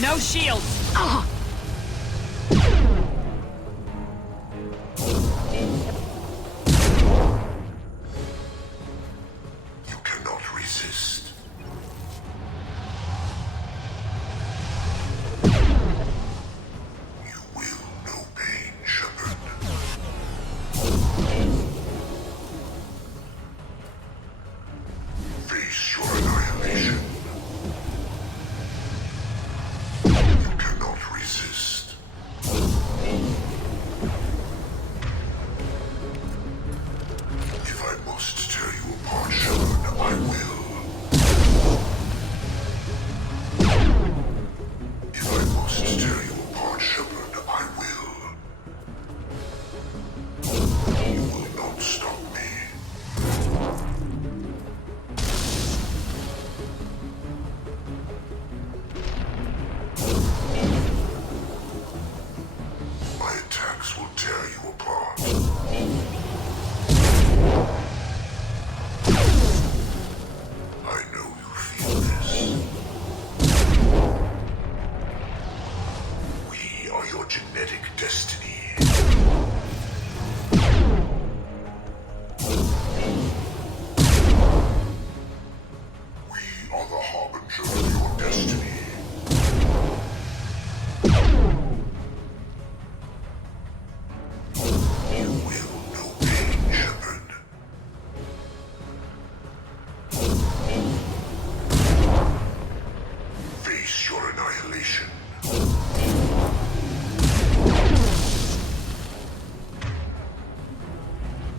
No shields! You cannot resist. You will know pain, Shepard. Face your annihilation. You cannot resist. If I must tear you apart, Shepard, I will. If I must tear you apart, Shepard, I will. You will not stop me. My attacks will tear you apart. I know you feel this. We are your genetic destiny. We are the harbinger of your destiny. You will know pain, Shepard. Face your annihilation.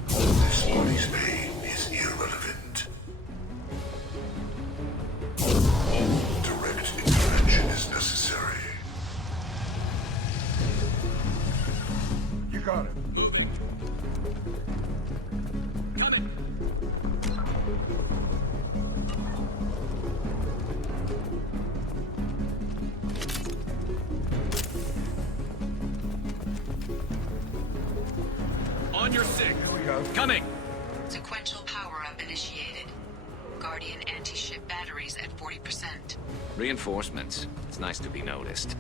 This body's pain is irrelevant. Direct intervention is necessary. You got it. Coming! On your six. Here we go. Coming! Sequential power-up initiated. Guardian anti-ship batteries at 40%. Reinforcements. It's nice to be noticed.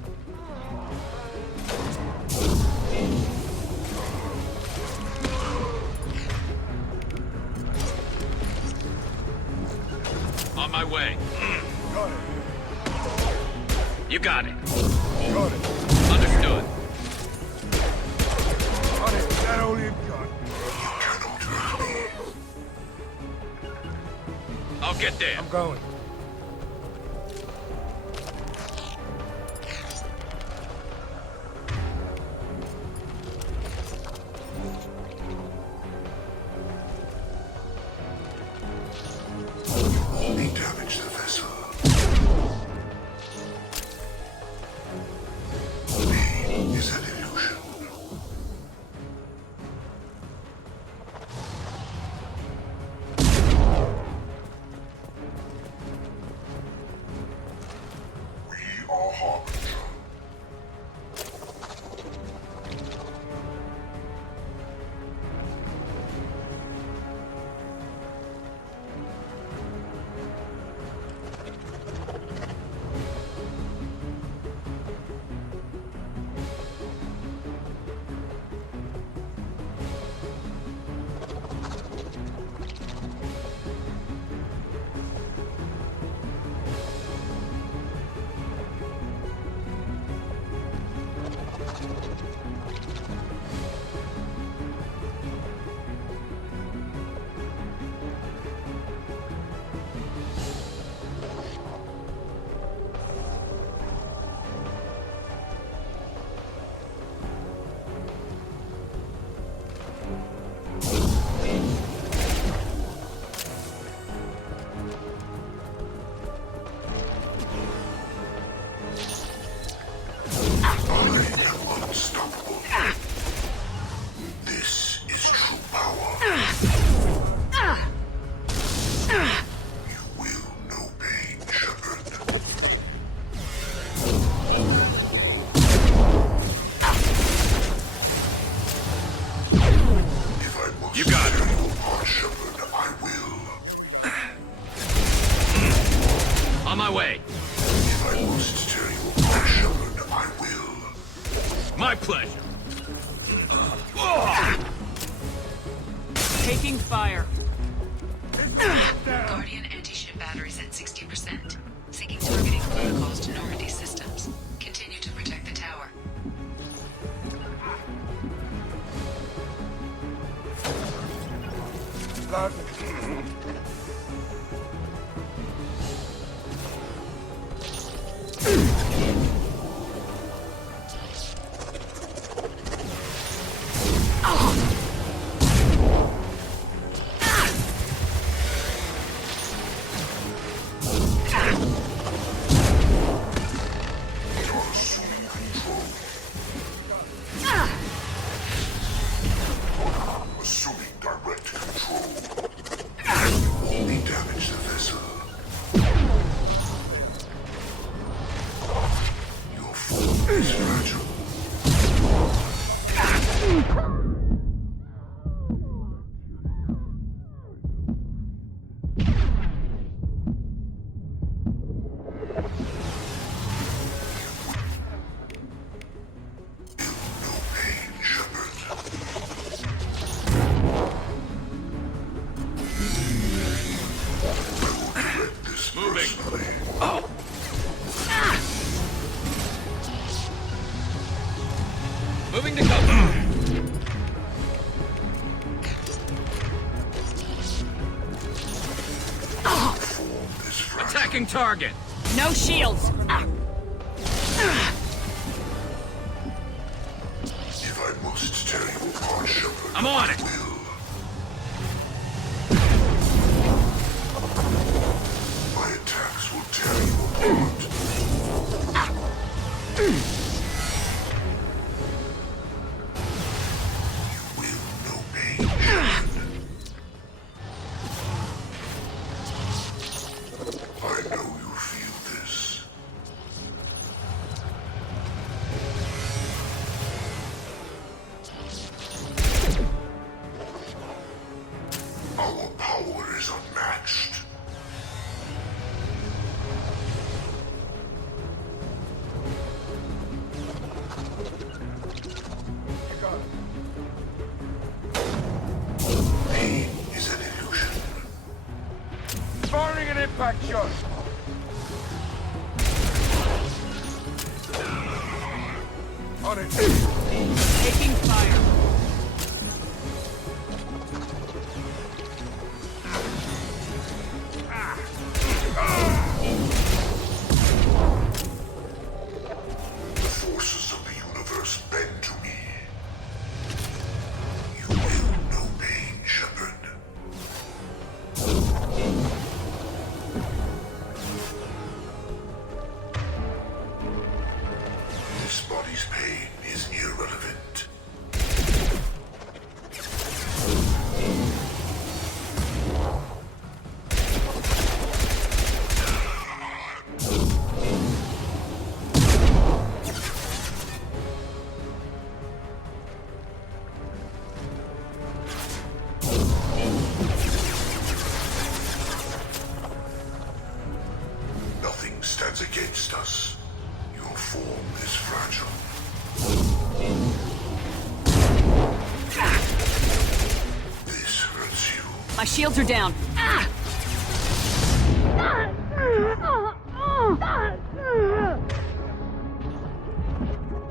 On my way. Got it. You got it. Got it. Understood. On it. That only gun. You cannot hurt me. I'll get there. I'm going. You only damage the vessel. Pain is an illusion. We are harbinger. On my way. If I must tear you apart, pleasure. Taking fire. Guardian anti-ship batteries at 60%. Syncing targeting protocols to Normandy systems. Continue to protect the tower. Loud. You're assuming control. Assuming direct control. You only damage the vessel. Your form is fragile. No pain, Shepard. I will direct this Moving. personally. Moving to cover. Form is fragile. Attacking target. No shields. If I must tear you apart, Shepard, I'm on it. I will. My attacks will tear you apart. You will know pain, Shepard. I know you feel this. Our power is unmatched. You got it. Pain is an illusion. Firing an impact shot. On it. Taking fire. The forces of the universe bend to me. You will know pain, Shepard. This body's pain is irrelevant. Nothing stands against us. Your form is fragile. This hurts you. My shields are down.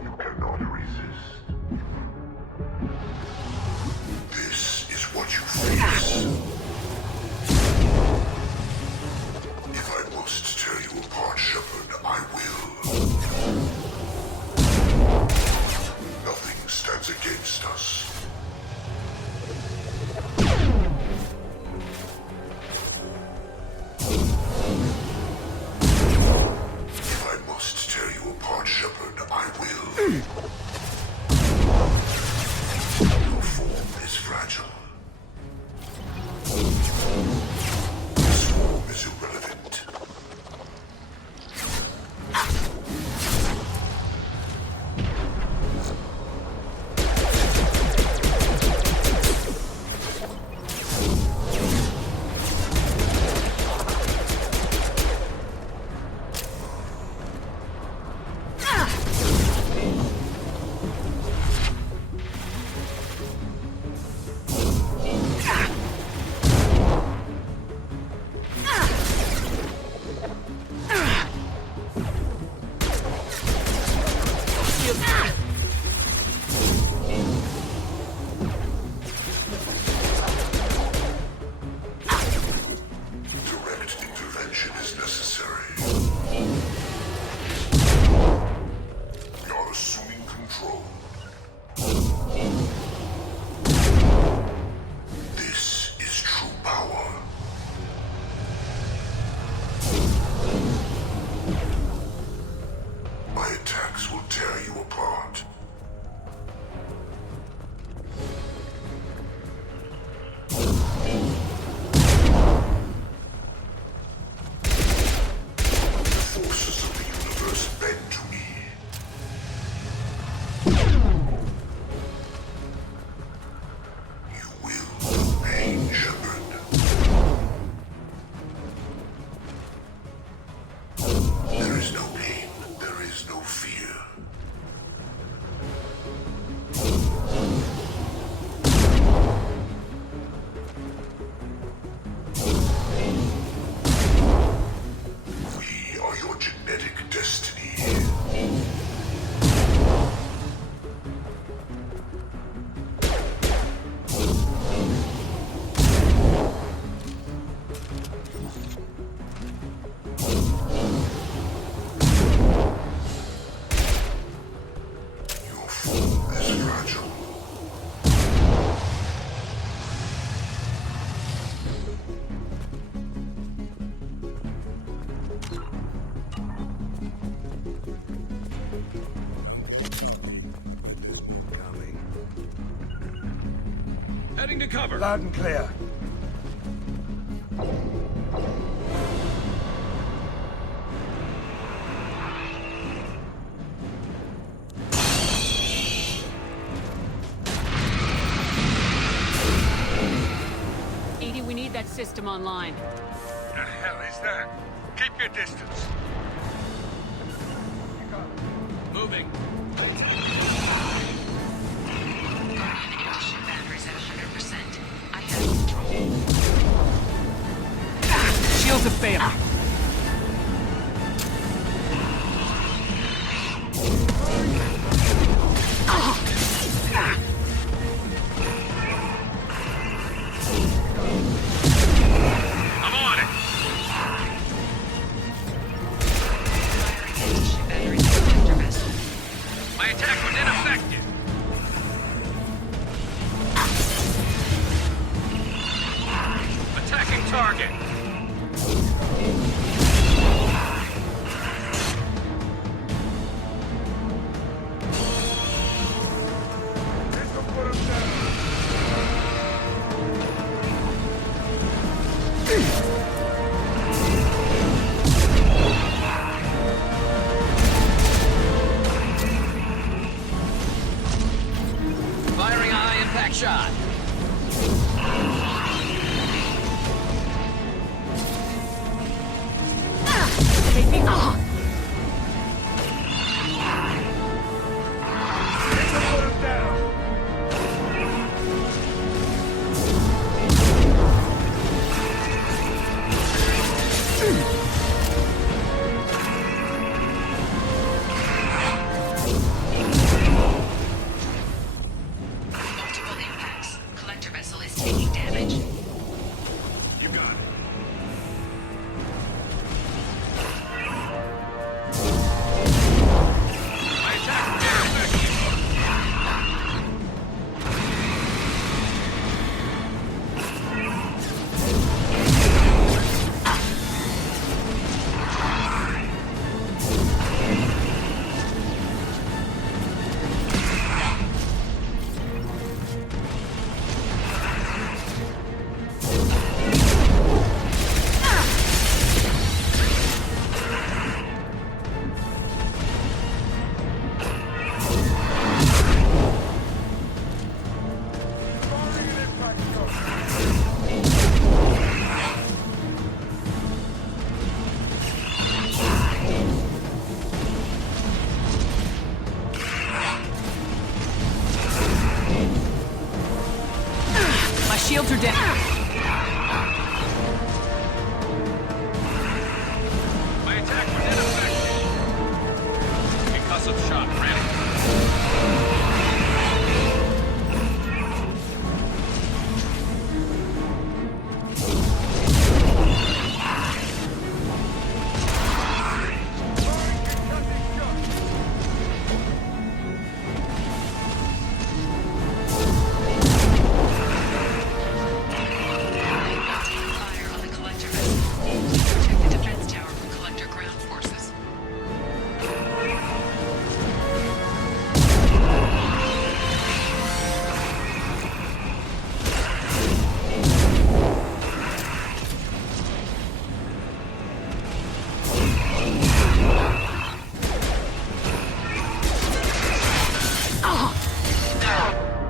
You cannot resist. This is what you face. If I must tear you apart, Shepard, I will. Nothing stands against us. Heading to cover. Loud and clear. Edie, we need that system online. The hell is that? Keep your distance. Moving. Guardian anti-ship batteries at 100%. I have control. Shields have failed. I'm on it. Firing anti-ship batteries at collector vessel. My attack was ineffective. Attacking target. This will put him down. Firing a high impact shot. Taking... This will put him down. Multiple impacts. Collector vessel is taking damage. You got it. My attack was ineffective. Firing an impact shot. My shields are down. My attack was ineffective. Concussive shot ready. Firing concussing shot. Maintain fire on the collector vessel. Please protect the defense tower from collector ground forces.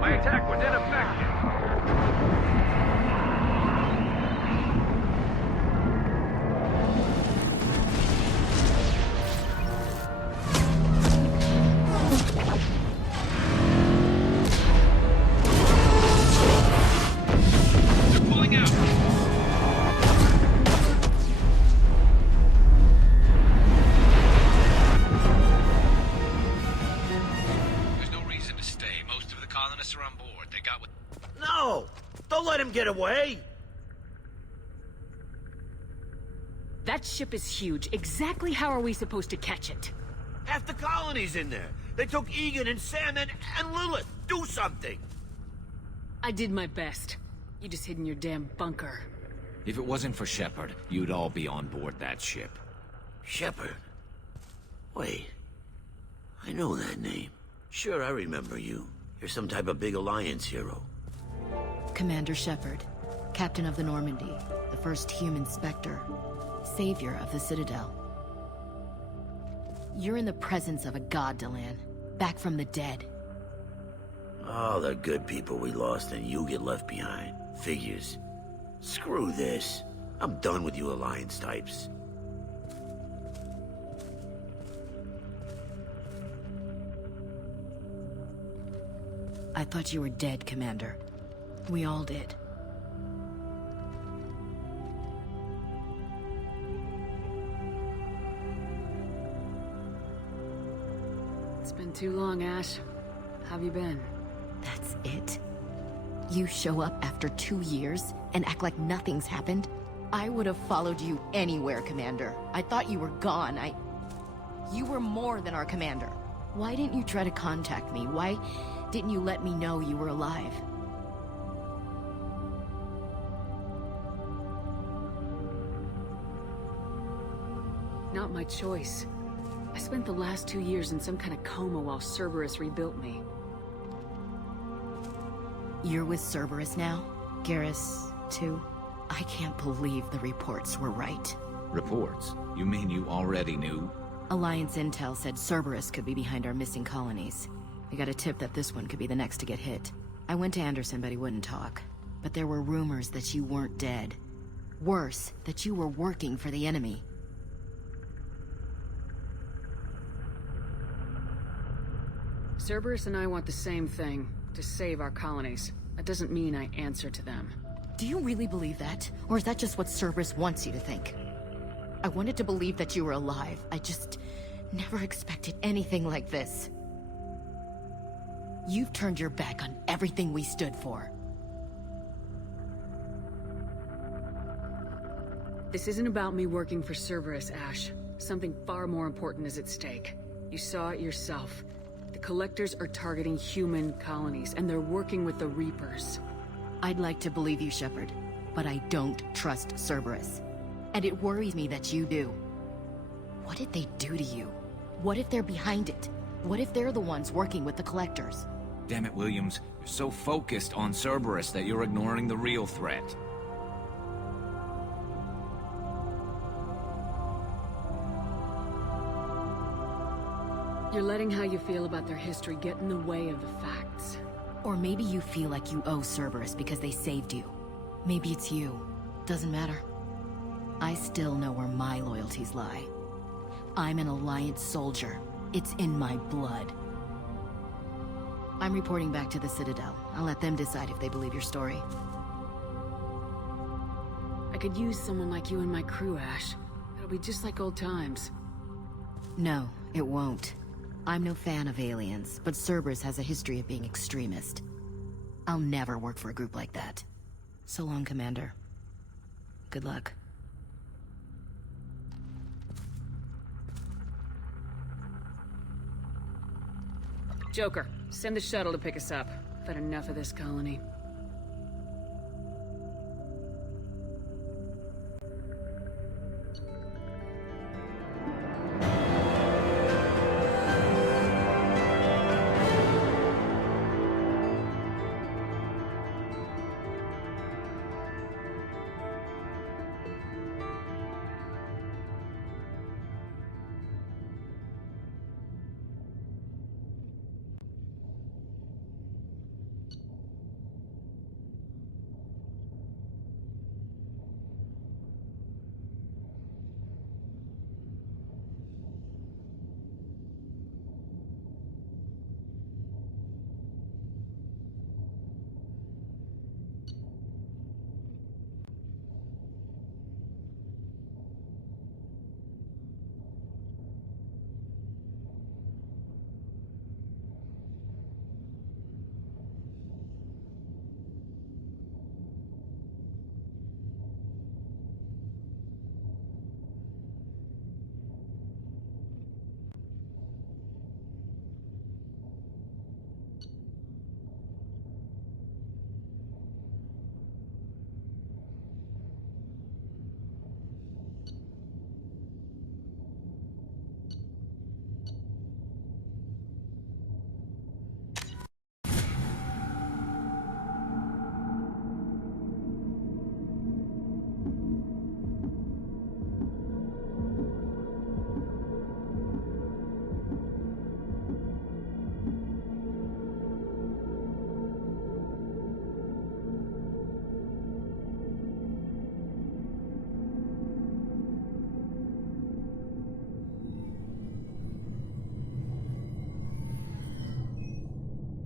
My attack was ineffective. They're pulling out. There's no reason to stay. Most of the colonists are on board. They got what... No! Don't let him get away! That ship is huge. Exactly how are we supposed to catch it? Half the colony's in there. They took Egan and Sam and Lilith. Do something! I did my best. You just hid in your damn bunker. If it wasn't for Shepard, you'd all be on board that ship. Shepard. Wait. I know that name. Sure, I remember you. You're some type of big Alliance hero. Commander Shepard, Captain of the Normandy, the first human Spectre, savior of the Citadel. You're in the presence of a god, Delan, back from the dead. All the good people we lost and you get left behind. Figures. Screw this. I'm done with you Alliance types. I thought you were dead, Commander. We all did. It's been too long, Ash. How have you been? That's it? You show up after 2 years and act like nothing's happened? I would have followed you anywhere, Commander. I thought you were gone. You were more than our commander. Why didn't you try to contact me? Why didn't you let me know you were alive? Not my choice. I spent the last 2 years in some kind of coma while Cerberus rebuilt me. You're with Cerberus now? Garrus, too? I can't believe the reports were right. Reports? You mean you already knew? Alliance intel said Cerberus could be behind our missing colonies. We got a tip that this one could be the next to get hit. I went to Anderson, but he wouldn't talk. But there were rumors that you weren't dead. Worse, that you were working for the enemy. Cerberus and I want the same thing, to save our colonies. That doesn't mean I answer to them. Do you really believe that? Or is that just what Cerberus wants you to think? I wanted to believe that you were alive. I just never expected anything like this. You've turned your back on everything we stood for. This isn't about me working for Cerberus, Ash. Something far more important is at stake. You saw it yourself. The Collectors are targeting human colonies, and they're working with the Reapers. I'd like to believe you, Shepard, but I don't trust Cerberus. And it worries me that you do. What did they do to you? What if they're behind it? What if they're the ones working with the Collectors? Damn it, Williams. You're so focused on Cerberus that you're ignoring the real threat. You're letting how you feel about their history get in the way of the facts. Or maybe you feel like you owe Cerberus because they saved you. Maybe it's you. Doesn't matter. I still know where my loyalties lie. I'm an Alliance soldier. It's in my blood. I'm reporting back to the Citadel. I'll let them decide if they believe your story. I could use someone like you in my crew, Ash. It'll be just like old times. No, it won't. I'm no fan of aliens, but Cerberus has a history of being extremist. I'll never work for a group like that. So long, Commander. Good luck. Joker, send the shuttle to pick us up. I've had enough of this colony.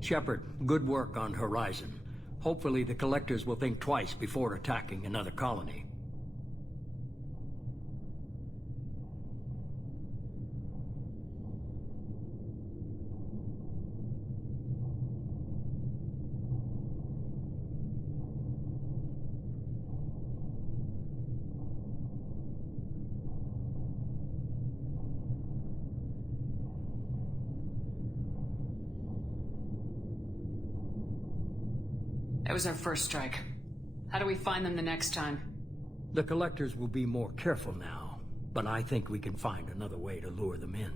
Shepard, good work on Horizon. Hopefully the Collectors will think twice before attacking another colony. That was our first strike. How do we find them the next time? The Collectors will be more careful now, but I think we can find another way to lure them in.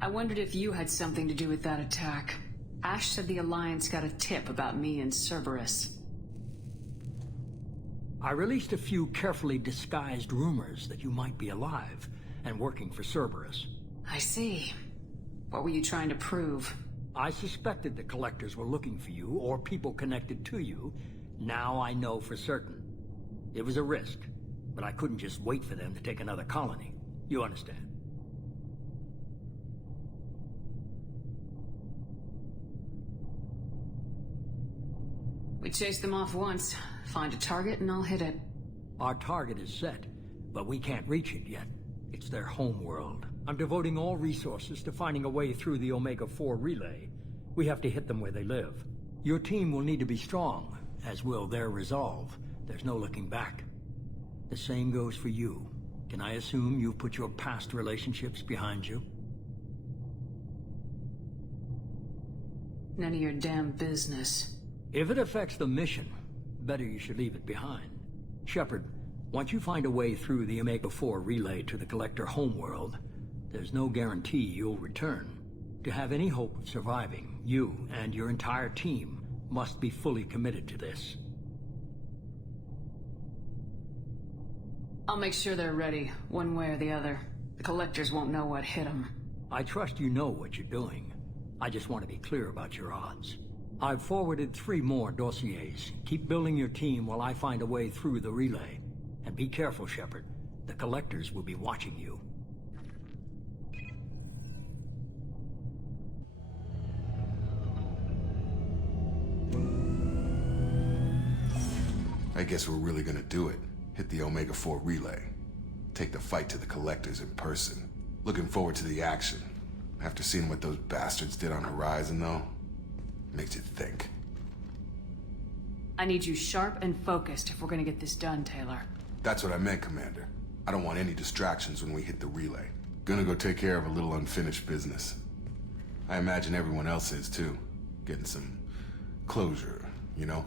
I wondered if you had something to do with that attack. Ash said the Alliance got a tip about me and Cerberus. I released a few carefully disguised rumors that you might be alive and working for Cerberus. I see. What were you trying to prove? I suspected the Collectors were looking for you, or people connected to you. Now I know for certain. It was a risk, but I couldn't just wait for them to take another colony. You understand? We chase them off once, find a target and I'll hit it. Our target is set, but we can't reach it yet. It's their home world. I'm devoting all resources to finding a way through the Omega-4 relay. We have to hit them where they live. Your team will need to be strong, as will their resolve. There's no looking back. The same goes for you. Can I assume you've put your past relationships behind you? None of your damn business. If it affects the mission, better you should leave it behind. Shepard, once you find a way through the Omega-4 relay to the Collector homeworld, there's no guarantee you'll return. To have any hope of surviving, you and your entire team must be fully committed to this. I'll make sure they're ready, one way or the other. The Collectors won't know what hit them. I trust you know what you're doing. I just want to be clear about your odds. I've forwarded 3 more dossiers. Keep building your team while I find a way through the relay. And be careful, Shepard. The Collectors will be watching you. I guess we're really gonna do it. Hit the Omega-4 relay. Take the fight to the Collectors in person. Looking forward to the action. After seeing what those bastards did on Horizon, though, makes you think. I need you sharp and focused if we're gonna get this done, Taylor. That's what I meant, Commander. I don't want any distractions when we hit the relay. Gonna go take care of a little unfinished business. I imagine everyone else is, too. Getting some closure, you know?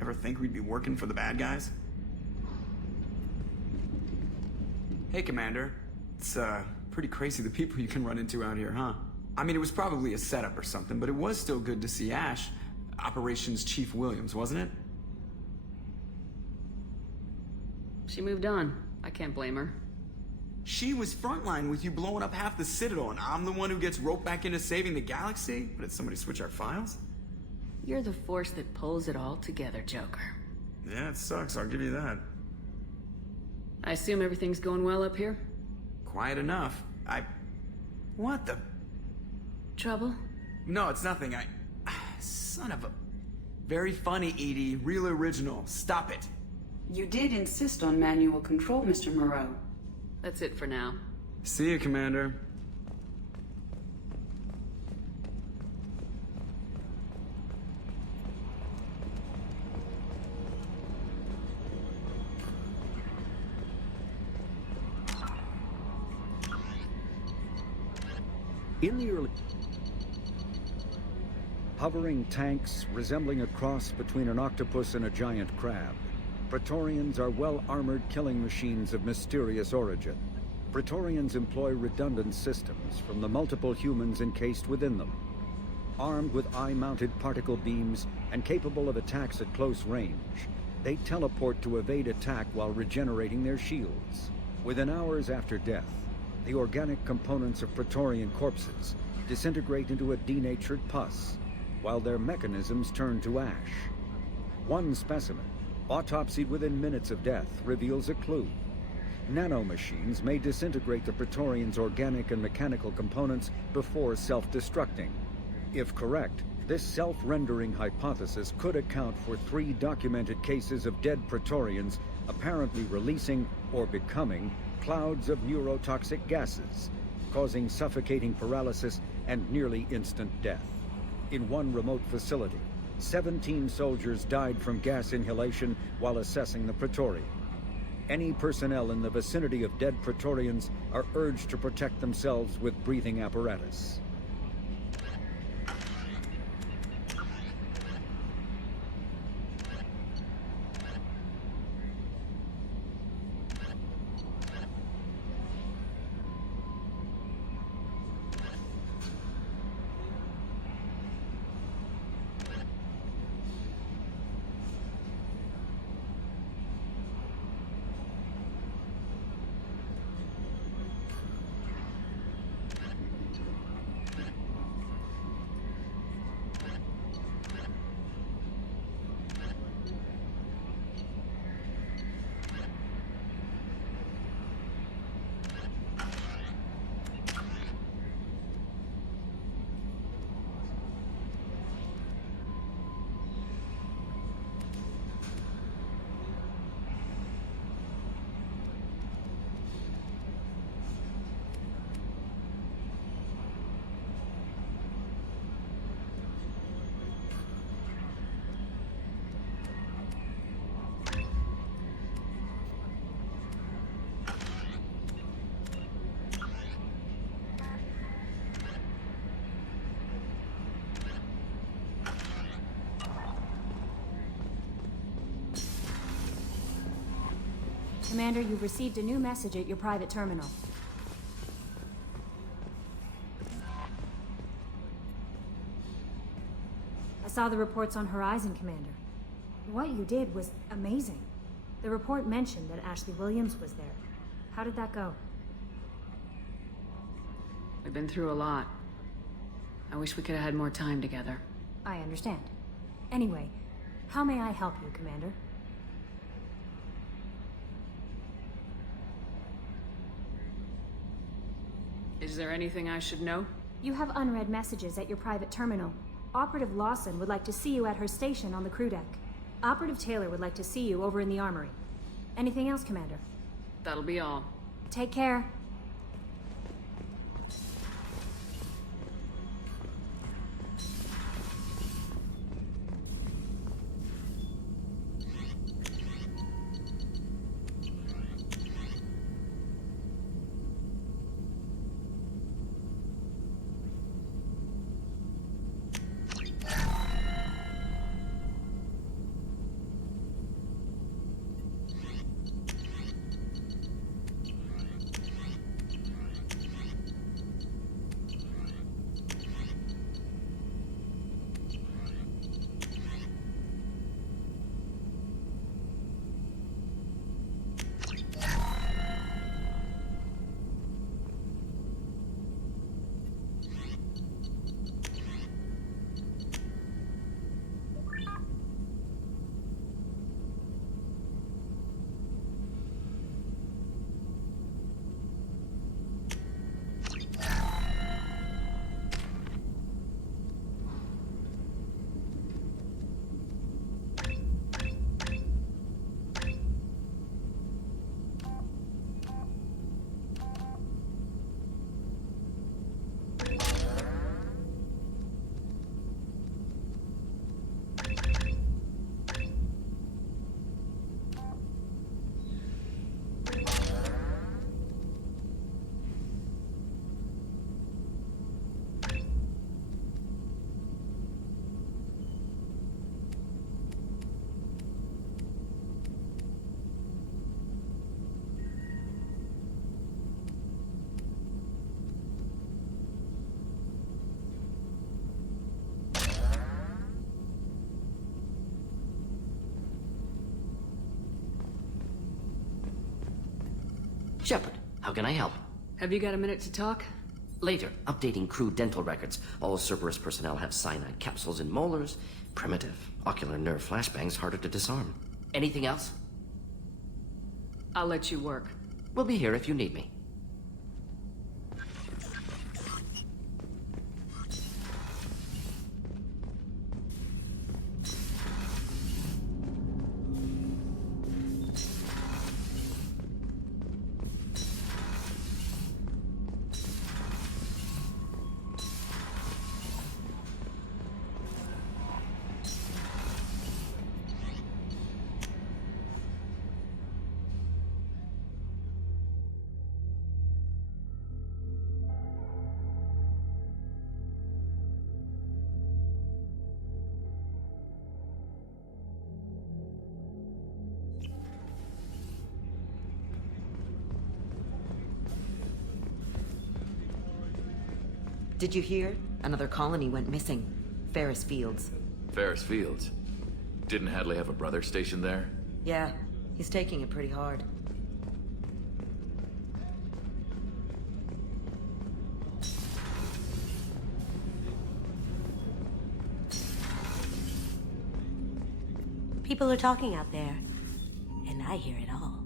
Ever think we'd be working for the bad guys? Hey, Commander. It's, pretty crazy the people you can run into out here, huh? I mean, it was probably a setup or something, but it was still good to see Ash. Operations Chief Williams, wasn't it? She moved on. I can't blame her. She was frontline with you blowing up half the Citadel, and I'm the one who gets roped back into saving the galaxy? But did somebody switch our files? You're the force that pulls it all together, Joker. Yeah, it sucks, I'll give you that. I assume everything's going well up here? Quiet enough. What the... Trouble? No, it's nothing, son of a... Very funny, Edie. Real original. Stop it. You did insist on manual control, Mr. Moreau. That's it for now. See you, Commander. In the early... Hovering tanks resembling a cross between an octopus and a giant crab. Praetorians are well-armored killing machines of mysterious origin. Praetorians employ redundant systems from the multiple humans encased within them. Armed with eye-mounted particle beams and capable of attacks at close range, they teleport to evade attack while regenerating their shields. Within hours after death, the organic components of Praetorian corpses disintegrate into a denatured pus, while their mechanisms turn to ash. One specimen, autopsied within minutes of death, reveals a clue. Nanomachines may disintegrate the Praetorians' organic and mechanical components before self-destructing. If correct, this self-rendering hypothesis could account for 3 documented cases of dead Praetorians apparently releasing or becoming clouds of neurotoxic gases, causing suffocating paralysis and nearly instant death. In one remote facility, 17 soldiers died from gas inhalation while assessing the Praetorian. Any personnel in the vicinity of dead Praetorians are urged to protect themselves with breathing apparatus. Commander, you've received a new message at your private terminal. I saw the reports on Horizon, Commander. What you did was amazing. The report mentioned that Ashley Williams was there. How did that go? We've been through a lot. I wish we could have had more time together. I understand. Anyway, how may I help you, Commander? Is there anything I should know? You have unread messages at your private terminal. Operative Lawson would like to see you at her station on the crew deck. Operative Taylor would like to see you over in the armory. Anything else, Commander? That'll be all. Take care. Shepard, how can I help? Have you got a minute to talk? Later, updating crew dental records. All Cerberus personnel have cyanide capsules in molars. Primitive. Ocular nerve flashbangs harder to disarm. Anything else? I'll let you work. We'll be here if you need me. Did you hear? Another colony went missing. Ferris Fields. Ferris Fields? Didn't Hadley have a brother stationed there? Yeah, he's taking it pretty hard. People are talking out there, and I hear it all.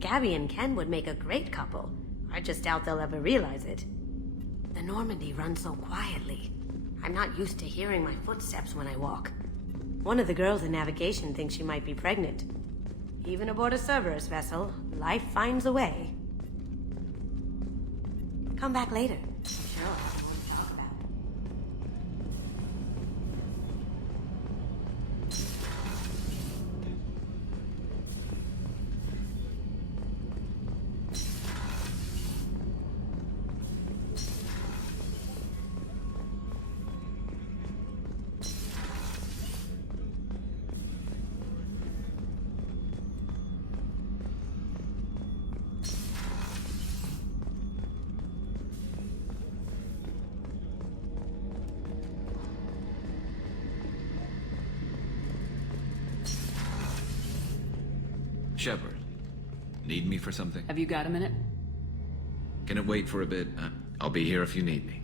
Gabby and Ken would make a great couple. I just doubt they'll ever realize it. The Normandy runs so quietly. I'm not used to hearing my footsteps when I walk. One of the girls in navigation thinks she might be pregnant. Even aboard a Cerberus vessel, life finds a way. Come back later. I'm sure I'll have more to talk about. Shepard, need me for something? Have you got a minute? Can it wait for a bit? I'll be here if you need me.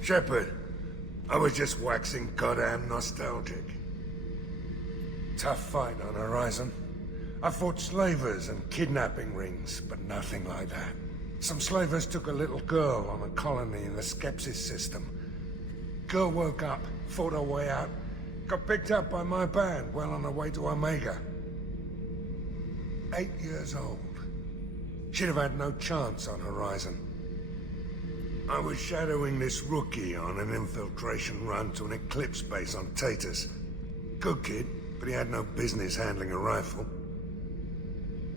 Shepard, I was just waxing goddamn nostalgic. Tough fight on Horizon. I fought slavers and kidnapping rings, but nothing like that. Some slavers took a little girl on a colony in the Skepsis system. Girl woke up, fought her way out, got picked up by my band well on her way to Omega. 8 years old. She'd have had no chance on Horizon. I was shadowing this rookie on an infiltration run to an Eclipse base on Tatus. Good kid, but he had no business handling a rifle.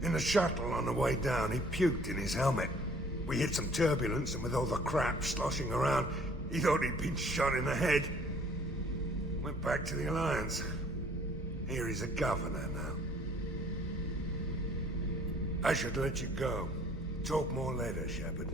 In the shuttle on the way down, he puked in his helmet. We hit some turbulence, and with all the crap sloshing around, he thought he'd been shot in the head. Went back to the Alliance. Here he's a governor now. I should let you go. Talk more later, Shepard.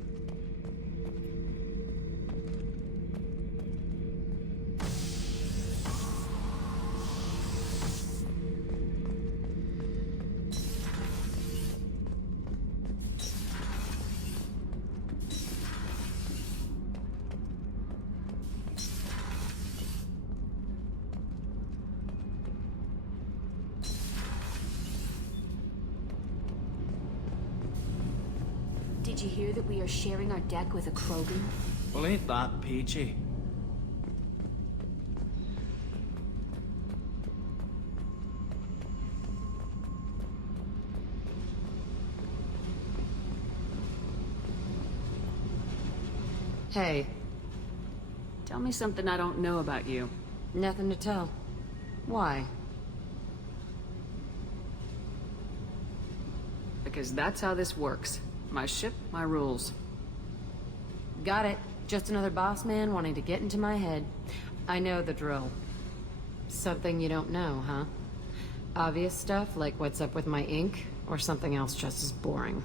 Did you hear that we are sharing our deck with a Krogan? Well, ain't that peachy? Hey. Tell me something I don't know about you. Nothing to tell. Why? Because that's how this works. My ship, my rules. Got it. Just another boss man wanting to get into my head. I know the drill. Something you don't know, huh? Obvious stuff like what's up with my ink, or something else just as boring.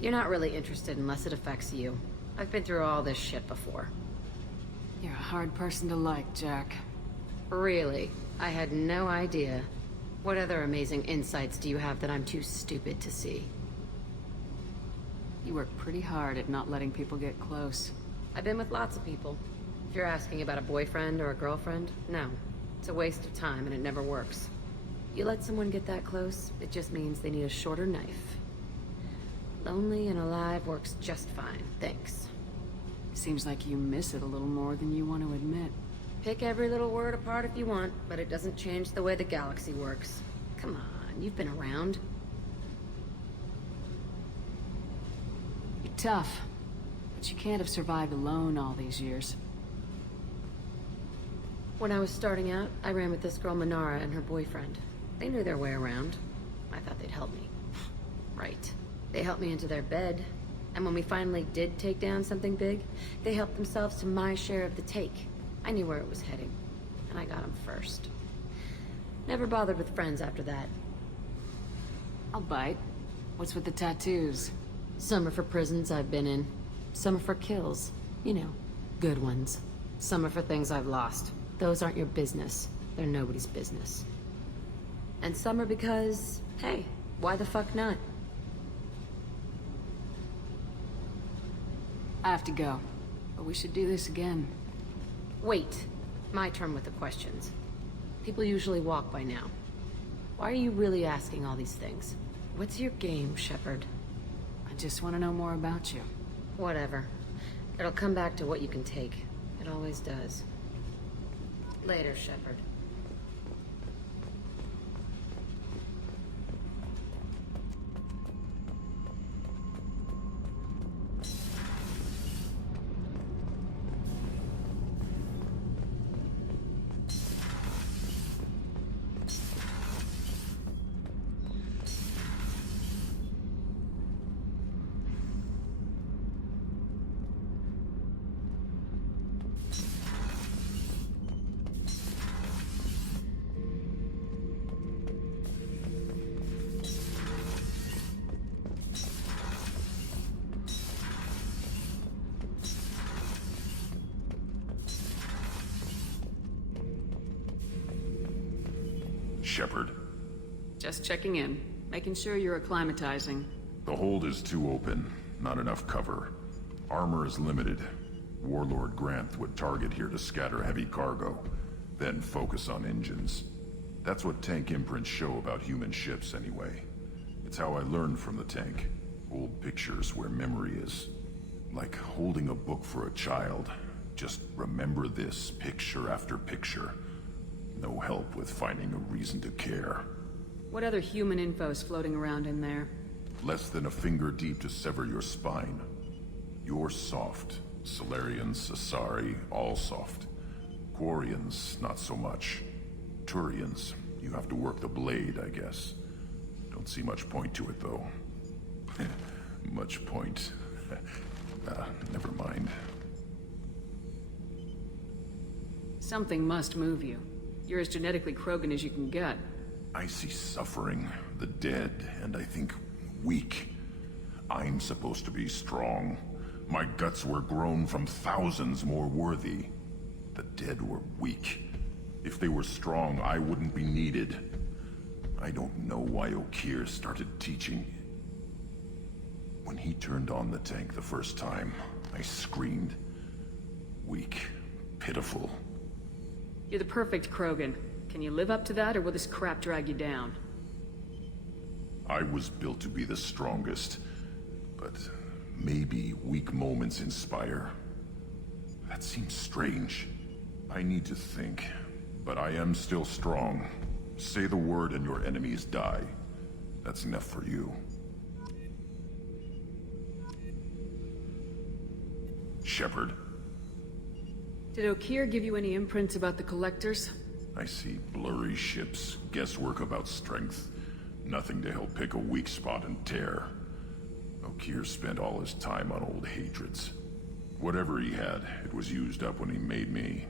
You're not really interested unless it affects you. I've been through all this shit before. You're a hard person to like, Jack. Really? I had no idea. What other amazing insights do you have that I'm too stupid to see? You work pretty hard at not letting people get close. I've been with lots of people. If you're asking about a boyfriend or a girlfriend, no. It's a waste of time and it never works. You let someone get that close, it just means they need a shorter knife. Lonely and alive works just fine, thanks. Seems like you miss it a little more than you want to admit. Pick every little word apart if you want, but it doesn't change the way the galaxy works. Come on, you've been around. You're tough, but you can't have survived alone all these years. When I was starting out, I ran with this girl Minara and her boyfriend. They knew their way around. I thought they'd help me. Right. They helped me into their bed, and when we finally did take down something big, they helped themselves to my share of the take. I knew where it was heading, and I got them first. Never bothered with friends after that. I'll bite. What's with the tattoos? Some are for prisons I've been in. Some are for kills. You know, good ones. Some are for things I've lost. Those aren't your business. They're nobody's business. And some are because, hey, why the fuck not? I have to go, but we should do this again. Wait. My turn with the questions. People usually walk by now. Why are you really asking all these things? What's your game, Shepard? I just want to know more about you. Whatever. It'll come back to what you can take. It always does. Later, Shepard. Shepard. Just checking in, making sure you're acclimatizing. The hold is too open, not enough cover. Armor is limited. Warlord Granth would target here to scatter heavy cargo, then focus on engines. That's what tank imprints show about human ships anyway. It's how I learned from the tank. Old pictures where memory is. Like holding a book for a child. Just remember this picture after picture. No help with finding a reason to care. What other human info's floating around in there? Less than a finger deep to sever your spine. You're soft. Salarians, Asari, all soft. Quarians, not so much. Turians, you have to work the blade, I guess. Don't see much point to it, though. Much point. Never mind. Something must move you. You're as genetically Krogan as you can get. I see suffering, the dead, and I think weak. I'm supposed to be strong. My guts were grown from thousands more worthy. The dead were weak. If they were strong, I wouldn't be needed. I don't know why Okeer started teaching. When he turned on the tank the first time, I screamed. Weak, pitiful. You're the perfect Krogan. Can you live up to that, or will this crap drag you down? I was built to be the strongest, but maybe weak moments inspire. That seems strange. I need to think, but I am still strong. Say the word and your enemies die. That's enough for you. Shepard, Did Okeer give you any imprints about the Collectors? I see blurry ships, guesswork about strength. Nothing to help pick a weak spot and tear. Okeer spent all his time on old hatreds. Whatever he had, it was used up when he made me.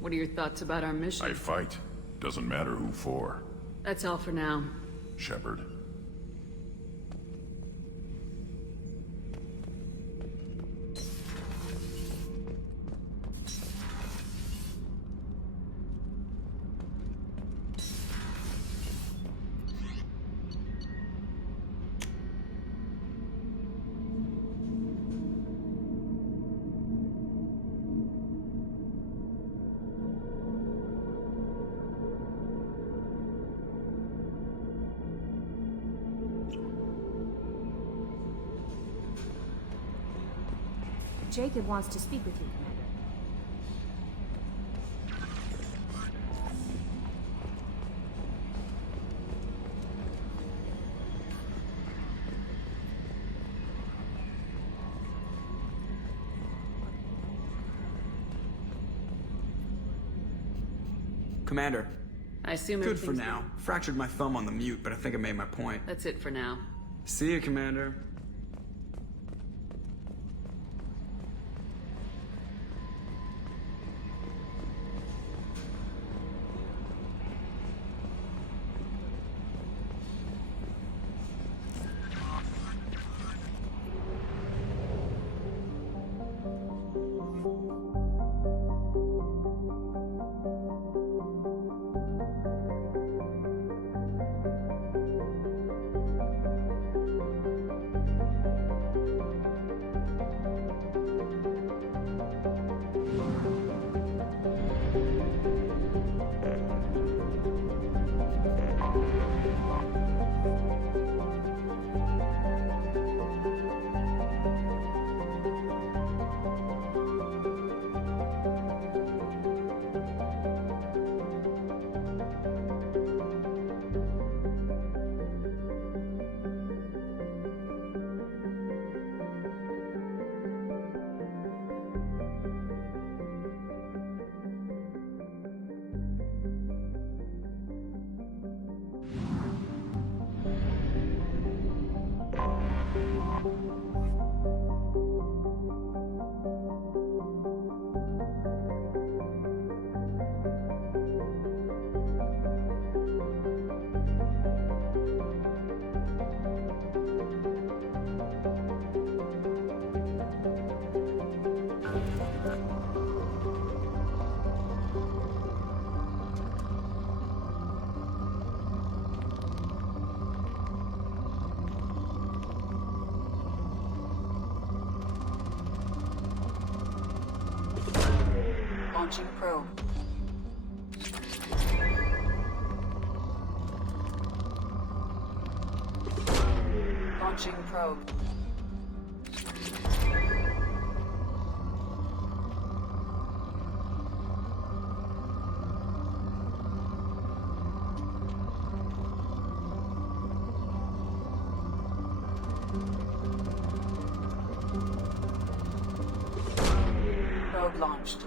What are your thoughts about our mission? I fight. Doesn't matter who for. That's all for now. Shepard. Jacob wants to speak with you, Commander. Commander. I assume good for everything's now. Fractured my thumb on the mute, but I think I made my point. That's it for now. See you, Commander. Launching probe. Launching probe. Probe launched.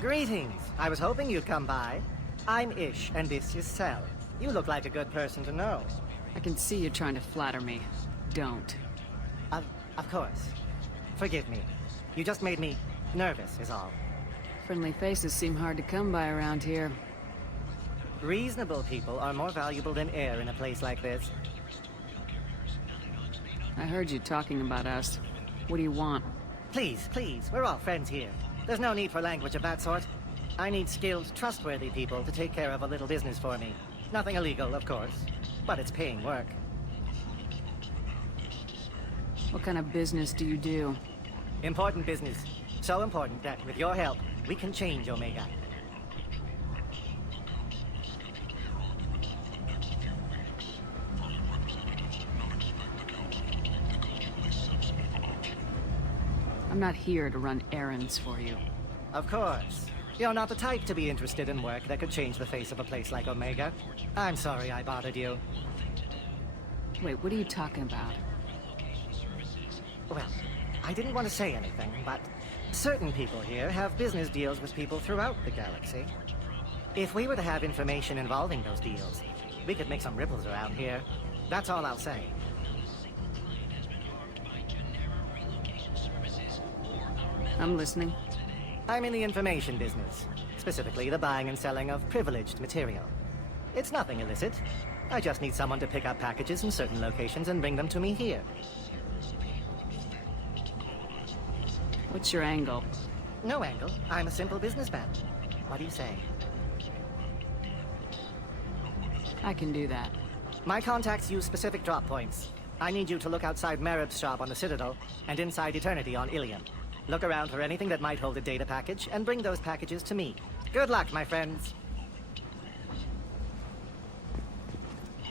Greetings. I was hoping you'd come by. I'm Ish, and this is Sel. You look like a good person to know. I can see you trying to flatter me. Don't. Of course. Forgive me. You just made me nervous, is all. Friendly faces seem hard to come by around here. Reasonable people are more valuable than air in a place like this. I heard you talking about us. What do you want? Please, please, we're all friends here. There's no need for language of that sort. I need skilled, trustworthy people to take care of a little business for me. Nothing illegal, of course, but it's paying work. What kind of business do you do? Important business. So important that, with your help, we can change Omega. I'm not here to run errands for you. Of course. You're not the type to be interested in work that could change the face of a place like Omega. I'm sorry I bothered you. Wait, what are you talking about? Well, I didn't want to say anything, but certain people here have business deals with people throughout the galaxy. If we were to have information involving those deals, we could make some ripples around here. That's all I'll say. I'm listening. I'm in the information business, specifically the buying and selling of privileged material. It's nothing illicit. I just need someone to pick up packages in certain locations and bring them to me here. What's your angle? No angle. I'm a simple businessman. What do you say? I can do that. My contacts use specific drop points. I need you to look outside Marib's shop on the Citadel and inside Eternity on Ilium. Look around for anything that might hold a data package and bring those packages to me. Good luck, my friends.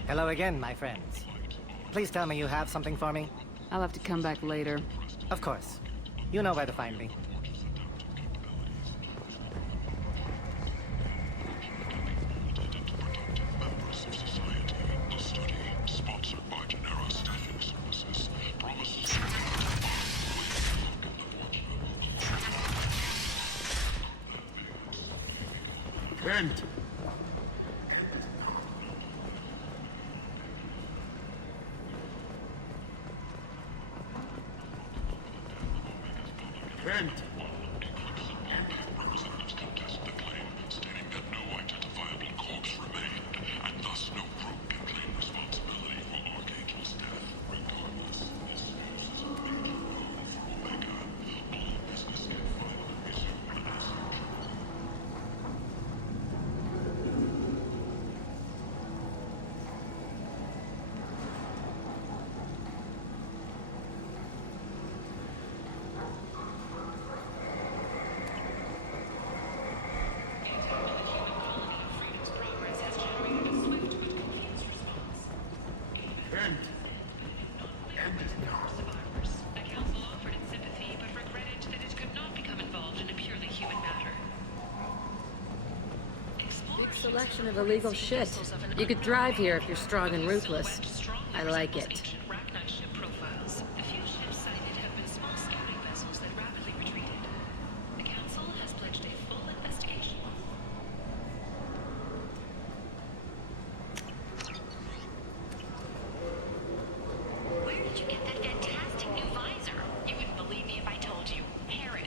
Hello again, my friends. Please tell me you have something for me. I'll have to come back later. Of course. You know where to find me. Kent! Kent! Representatives contested the claim, stating that no identifiable corpse remained, and thus no group can claim responsibility for Archangel's death. Regardless, this news is a big blow for Omega. All business can finally resume in this. Selection of illegal shit. You could drive here if you're strong and ruthless. I like it. did you get that fantastic new visor? You wouldn't believe me if I told you. Harrods.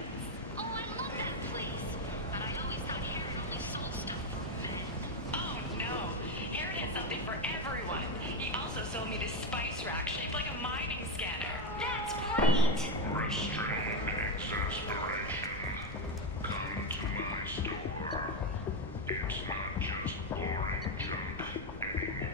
Oh, I love that place. But I always thought Harrod only sold stuff for men. Oh, no. Harrod had something for everyone. He also sold me this spice rack shaped like a mining scanner. That's great! Restrained exasperation. Come to my store. It's not just boring junk anymore.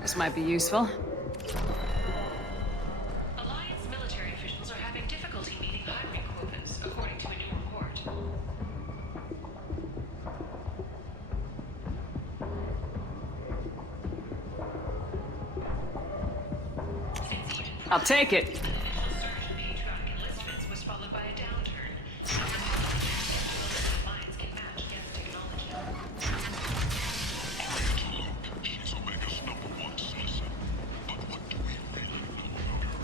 This might be useful. Alliance military officials are having difficulty meeting hiring quotas, according to a new report. I'll take it. Enlistments was followed by a downturn. Alliance can match against technology. She's Omega's #1 citizen. But what do we really know about her?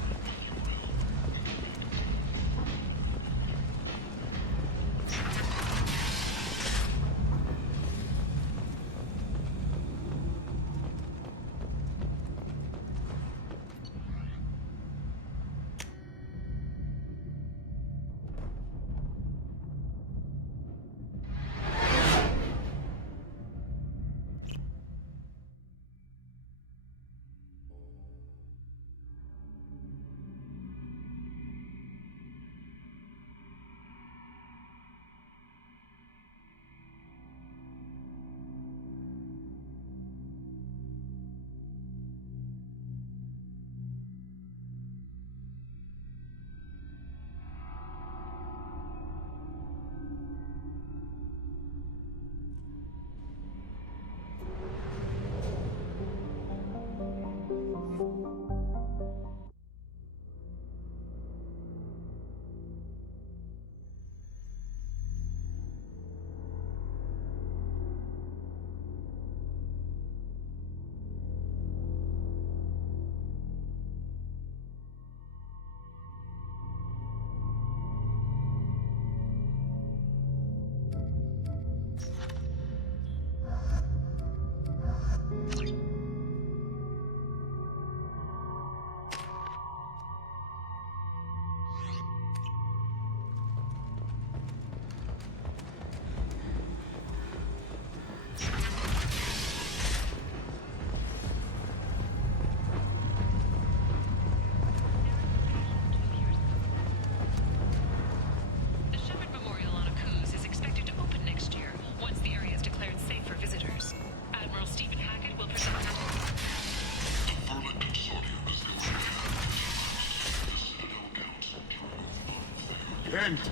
Kent!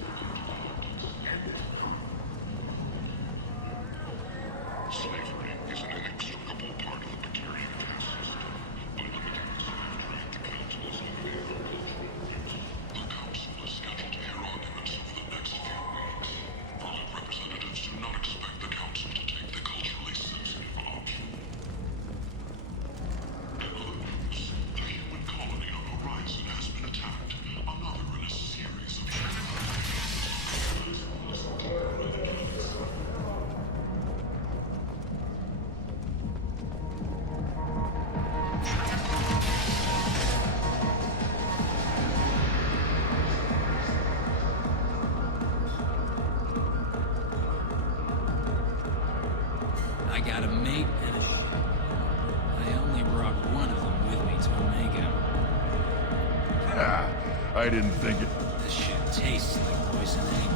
Slavery is an inextricable part of the Praetorian caste system. By limiting its trade, the Council is limiting their cultural use. The Council is scheduled to hear arguments over the next few weeks. Furloughed representatives do not expect the Council to take the culturally sensitive option. In other news, the human colony on Horizon has been attacked. Another in a series of I got a mate and a I only brought one of them with me to Omega. Ha! I didn't think it... This shit tastes like poison anyway.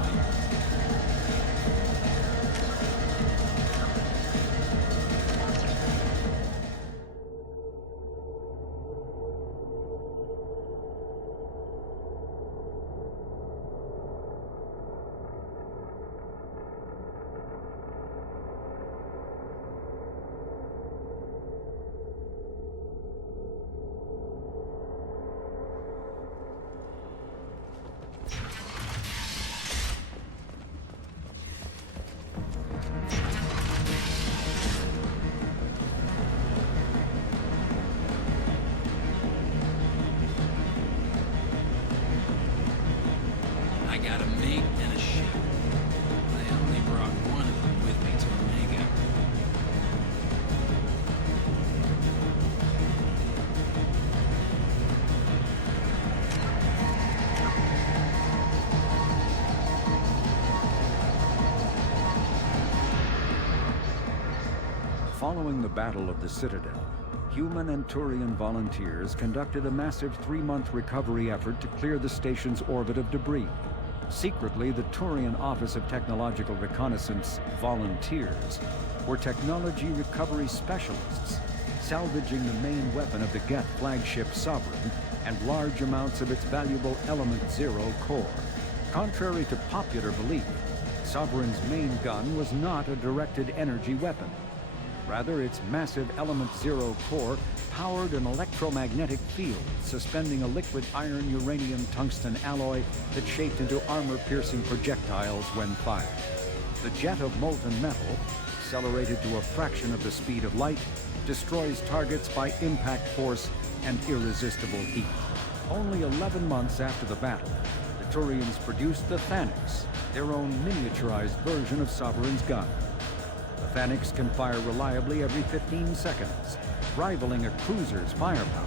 I got a mate and a ship. I only brought one of them with me to Omega. Following the Battle of the Citadel, human and Turian volunteers conducted a massive 3-month recovery effort to clear the station's orbit of debris. Secretly, the Turian Office of Technological Reconnaissance volunteers were technology recovery specialists, salvaging the main weapon of the Geth flagship Sovereign and large amounts of its valuable Element Zero core. Contrary to popular belief, Sovereign's main gun was not a directed energy weapon. Rather, its massive Element Zero core powered an electromagnetic field suspending a liquid iron uranium tungsten alloy that shaped into armor-piercing projectiles when fired. The jet of molten metal, accelerated to a fraction of the speed of light, destroys targets by impact force and irresistible heat. Only 11 months after the battle, the Turians produced the Thanix, their own miniaturized version of Sovereign's gun. The Thanix can fire reliably every 15 seconds, rivaling a cruiser's firepower,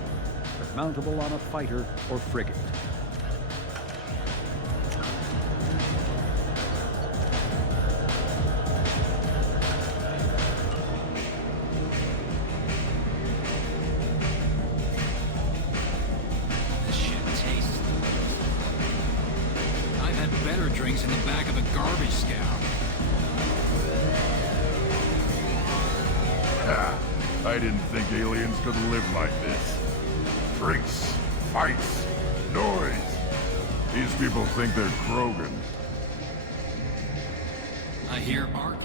but mountable on a fighter or frigate. This shit tastes. I've had better drinks in the back of a garbage scow. I didn't think aliens could live like this. Drinks, fights, noise. These people think they're Krogan. I hear art.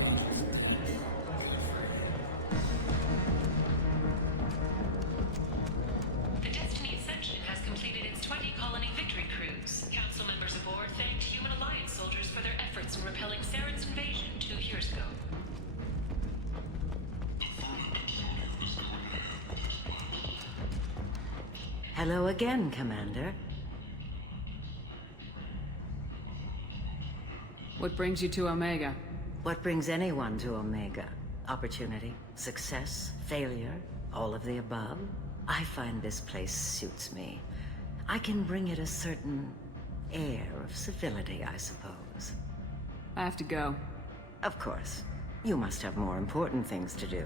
The Destiny Ascension has completed its 20-colony victory cruise. Council members aboard thanked Human Alliance soldiers for their efforts in repelling Saren's invasion 2 years ago. Hello again, Commander. What brings you to Omega? What brings anyone to Omega? Opportunity, success, failure, all of the above? I find this place suits me. I can bring it a certain air of civility, I suppose. I have to go. Of course. You must have more important things to do.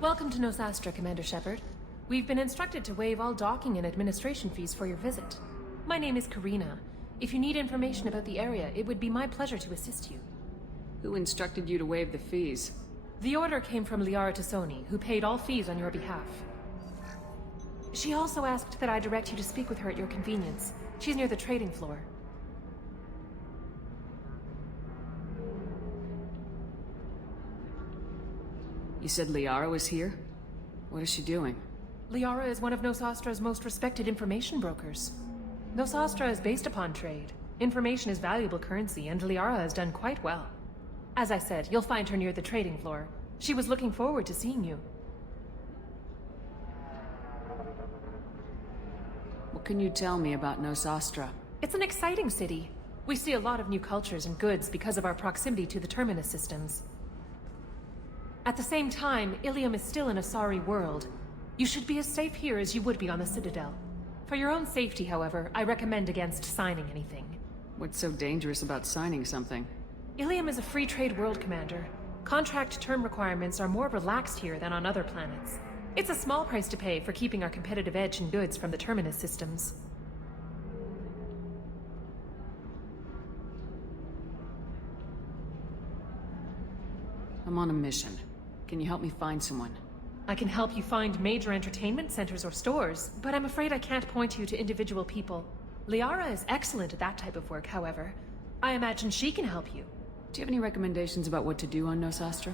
Welcome to Nosastra, Commander Shepard. We've been instructed to waive all docking and administration fees for your visit. My name is Karina. If you need information about the area, it would be my pleasure to assist you. Who instructed you to waive the fees? The order came from Liara Tassoni, who paid all fees on your behalf. She also asked that I direct you to speak with her at your convenience. She's near the trading floor. You said Liara was here? What is she doing? Liara is one of Nosastra's most respected information brokers. Nosastra is based upon trade. Information is valuable currency, and Liara has done quite well. As I said, you'll find her near the trading floor. She was looking forward to seeing you. What can you tell me about Nosastra? It's an exciting city. We see a lot of new cultures and goods because of our proximity to the Terminus systems. At the same time, Ilium is still an Asari world. You should be as safe here as you would be on the Citadel. For your own safety, however, I recommend against signing anything. What's so dangerous about signing something? Ilium is a free trade world, Commander. Contract term requirements are more relaxed here than on other planets. It's a small price to pay for keeping our competitive edge in goods from the Terminus systems. I'm on a mission. Can you help me find someone? I can help you find major entertainment centers or stores, but I'm afraid I can't point you to individual people. Liara is excellent at that type of work, however. I imagine she can help you. Do you have any recommendations about what to do on Nosastra?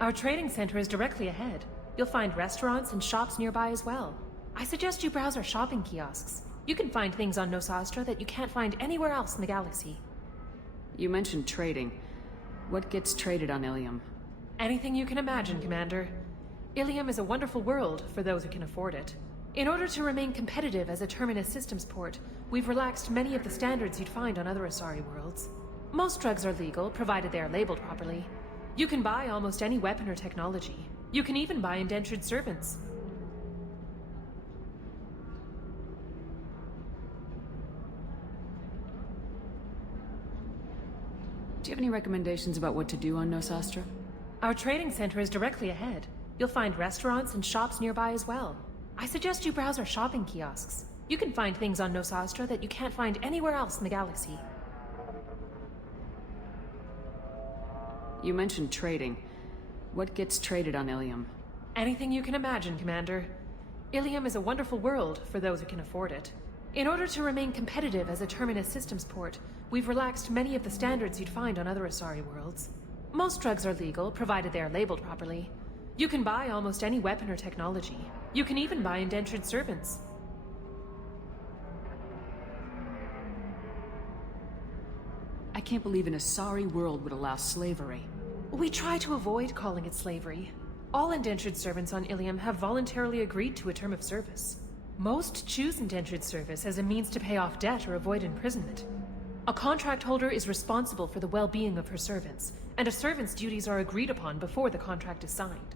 Our trading center is directly ahead. You'll find restaurants and shops nearby as well. I suggest you browse our shopping kiosks. You can find things on Nosastra that you can't find anywhere else in the galaxy. You mentioned trading. What gets traded on Ilium? Anything you can imagine, Commander. Ilium is a wonderful world for those who can afford it. In order to remain competitive as a Terminus systems port, we've relaxed many of the standards you'd find on other Asari worlds. Most drugs are legal, provided they are labeled properly. You can buy almost any weapon or technology. You can even buy indentured servants. Do you have any recommendations about what to do on Nosastra? Our trading center is directly ahead. You'll find restaurants and shops nearby as well. I suggest you browse our shopping kiosks. You can find things on Nosastra that you can't find anywhere else in the galaxy. You mentioned trading. What gets traded on Ilium? Anything you can imagine, Commander. Ilium is a wonderful world for those who can afford it. In order to remain competitive as a Terminus systems port, we've relaxed many of the standards you'd find on other Asari worlds. Most drugs are legal, provided they are labeled properly. You can buy almost any weapon or technology. You can even buy indentured servants. I can't believe an Asari world would allow slavery. We try to avoid calling it slavery. All indentured servants on Ilium have voluntarily agreed to a term of service. Most choose indentured service as a means to pay off debt or avoid imprisonment. A contract holder is responsible for the well-being of her servants, and a servant's duties are agreed upon before the contract is signed.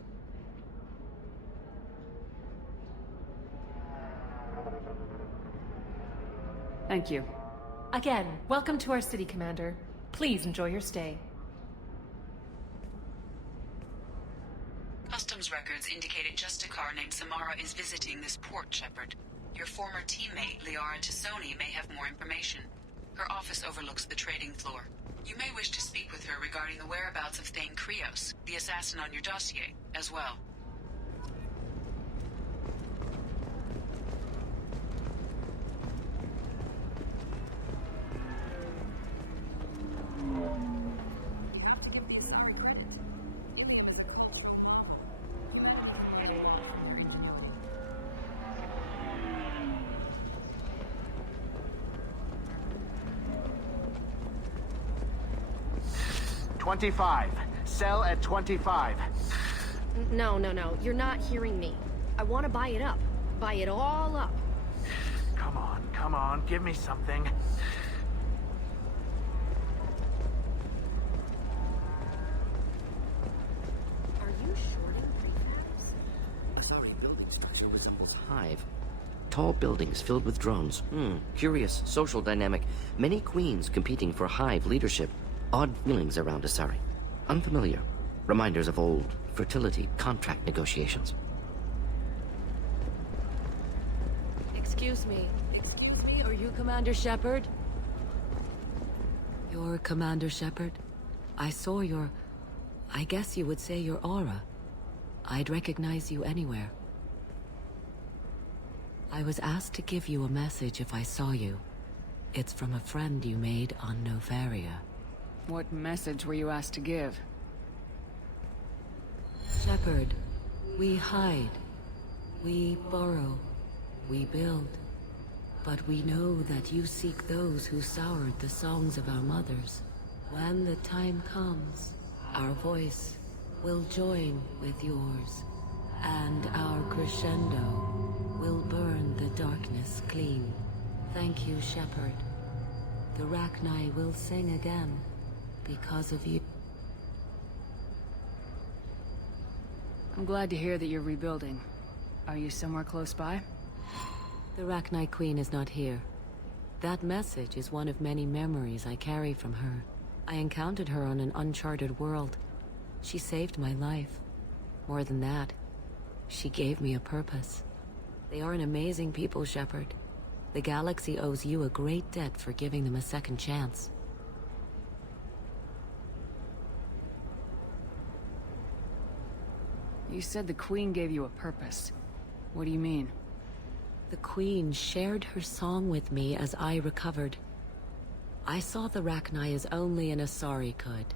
Thank you. Again, welcome to our city, Commander. Please enjoy your stay. Customs records indicated just a car named Samara is visiting this port, Shepard. Your former teammate, Liara Tassoni, may have more information. Her office overlooks the trading floor. You may wish to speak with her regarding the whereabouts of Thane Krios, the assassin on your dossier, as well. $25. Sell at $25. No. You're not hearing me. I want to buy it up. Buy it all up. Come on. Give me something. Are you shorting prefabs? Asari building structure resembles Hive. Tall buildings filled with drones. Curious social dynamic. Many queens competing for hive leadership. Odd feelings around Asari. Unfamiliar. Reminders of old fertility contract negotiations. Excuse me. Are you Commander Shepard? You're Commander Shepard? I saw your... I guess you would say your aura. I'd recognize you anywhere. I was asked to give you a message if I saw you. It's from a friend you made on Novaria. What message were you asked to give? Shepard, we hide. We borrow. We build. But we know that you seek those who soured the songs of our mothers. When the time comes, our voice will join with yours, and our crescendo will burn the darkness clean. Thank you, Shepard. The Rachni will sing again because of you. I'm glad to hear that you're rebuilding. Are you somewhere close by? The Rachni Queen is not here. That message is one of many memories I carry from her. I encountered her on an uncharted world. She saved my life. More than that, she gave me a purpose. They are an amazing people, Shepard. The galaxy owes you a great debt for giving them a second chance. You said the Queen gave you a purpose. What do you mean? The Queen shared her song with me as I recovered. I saw the Rachni as only an Asari could.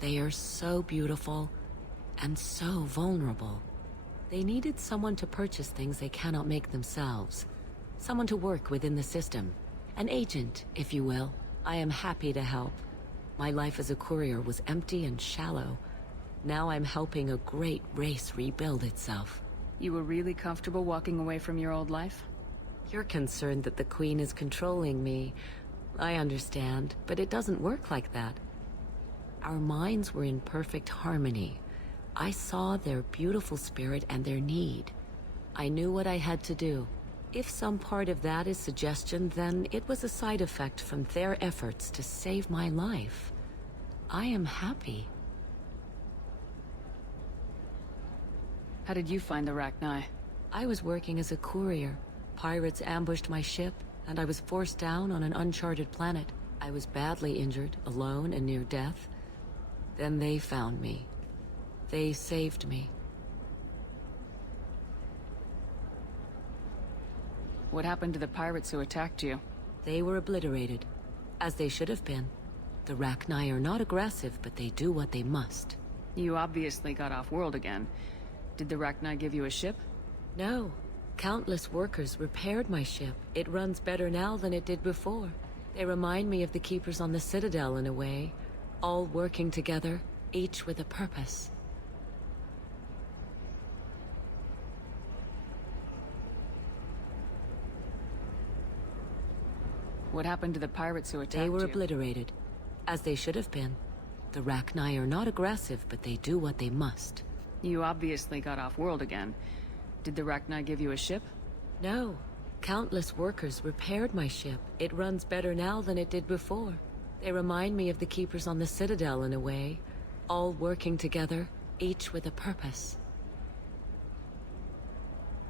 They are so beautiful and so vulnerable. They needed someone to purchase things they cannot make themselves. Someone to work within the system. An agent, if you will. I am happy to help. My life as a courier was empty and shallow. Now I'm helping a great race rebuild itself. You were really comfortable walking away from your old life? You're concerned that the Queen is controlling me. I understand, but it doesn't work like that. Our minds were in perfect harmony. I saw their beautiful spirit and their need. I knew what I had to do. If some part of that is suggestion, then it was a side effect from their efforts to save my life. I am happy. How did you find the Rachni? I was working as a courier. Pirates ambushed my ship, and I was forced down on an uncharted planet. I was badly injured, alone and near death. Then they found me. They saved me. What happened to the pirates who attacked you? They were obliterated, as they should have been. The Rachni are not aggressive, but they do what they must. You obviously got off-world again. Did the Rachni give you a ship? No. Countless workers repaired my ship. It runs better now than it did before. They remind me of the Keepers on the Citadel in a way. All working together, each with a purpose. What happened to the pirates who attacked you? They were obliterated, as they should have been. The Rachni are not aggressive, but they do what they must. You obviously got off-world again. Did the Rachni give you a ship? No. Countless workers repaired my ship. It runs better now than it did before. They remind me of the Keepers on the Citadel in a way. All working together, each with a purpose.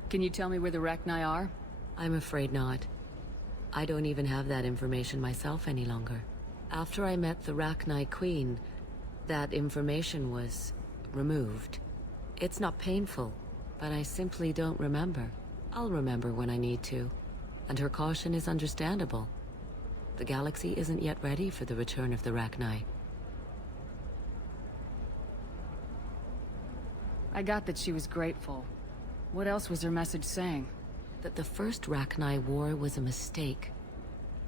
Can you tell me where the Rachni are? I'm afraid not. I don't even have that information myself any longer. After I met the Rachni Queen, that information was removed. It's not painful, but I simply don't remember. I'll remember when I need to, and her caution is understandable. The galaxy isn't yet ready for the return of the Rachni. I got that she was grateful. What else was her message saying? That the first Rachni war was a mistake.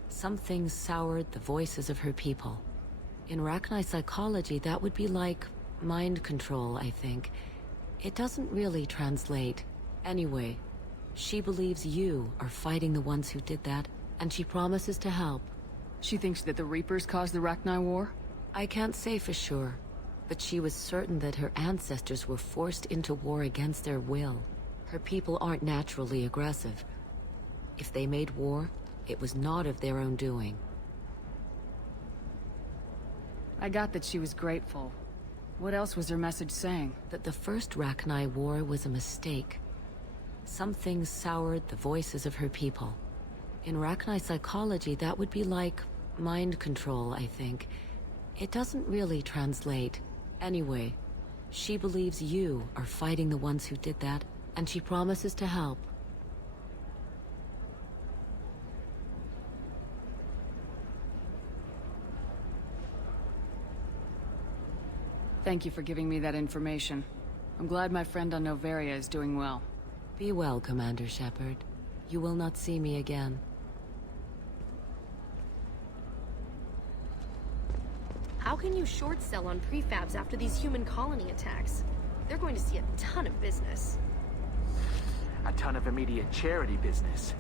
Something soured the voices of her people. In Rachni psychology, that would be like mind control, I think. It doesn't really translate. Anyway, she believes you are fighting the ones who did that, and she promises to help. She thinks that the Reapers caused the Rachni war? I can't say for sure, but she was certain that her ancestors were forced into war against their will. Her people aren't naturally aggressive. If they made war, it was not of their own doing. I got that she was grateful. What else was her message saying? That the first Rachni War was a mistake. Some things soured the voices of her people. In Rachni psychology, that would be like mind control, I think. It doesn't really translate. Anyway, she believes you are fighting the ones who did that, and she promises to help. Thank you for giving me that information. I'm glad my friend on Noveria is doing well. Be well, Commander Shepard. You will not see me again. How can you short sell on prefabs after these human colony attacks? They're going to see a ton of business. A ton of immediate charity business,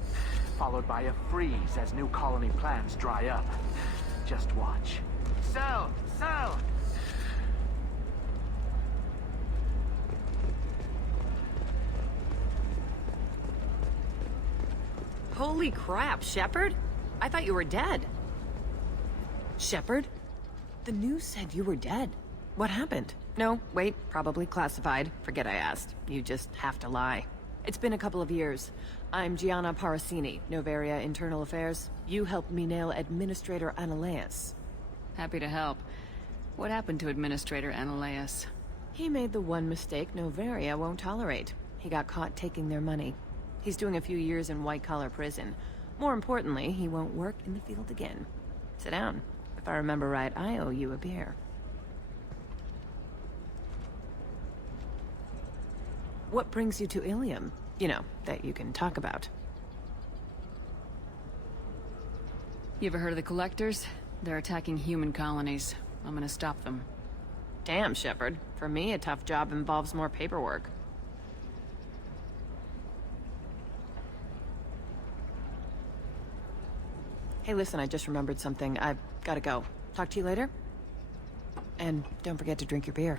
followed by a freeze as new colony plans dry up. Just watch. Sell! Sell! Holy crap, Shepard? I thought you were dead. Shepard? The news said you were dead. What happened? No, wait, probably classified. Forget I asked. You just have to lie. It's been a couple of years. I'm Gianna Parasini, Noveria Internal Affairs. You helped me nail Administrator Analeas. Happy to help. What happened to Administrator Analeas? He made the one mistake Noveria won't tolerate. He got caught taking their money. He's doing a few years in white-collar prison. More importantly, he won't work in the field again. Sit down. If I remember right, I owe you a beer. What brings you to Ilium? You know, that you can talk about. You ever heard of the Collectors? They're attacking human colonies. I'm gonna stop them. Damn, Shepard. For me, a tough job involves more paperwork. Hey, listen, I just remembered something. I've gotta go. Talk to you later? And don't forget to drink your beer.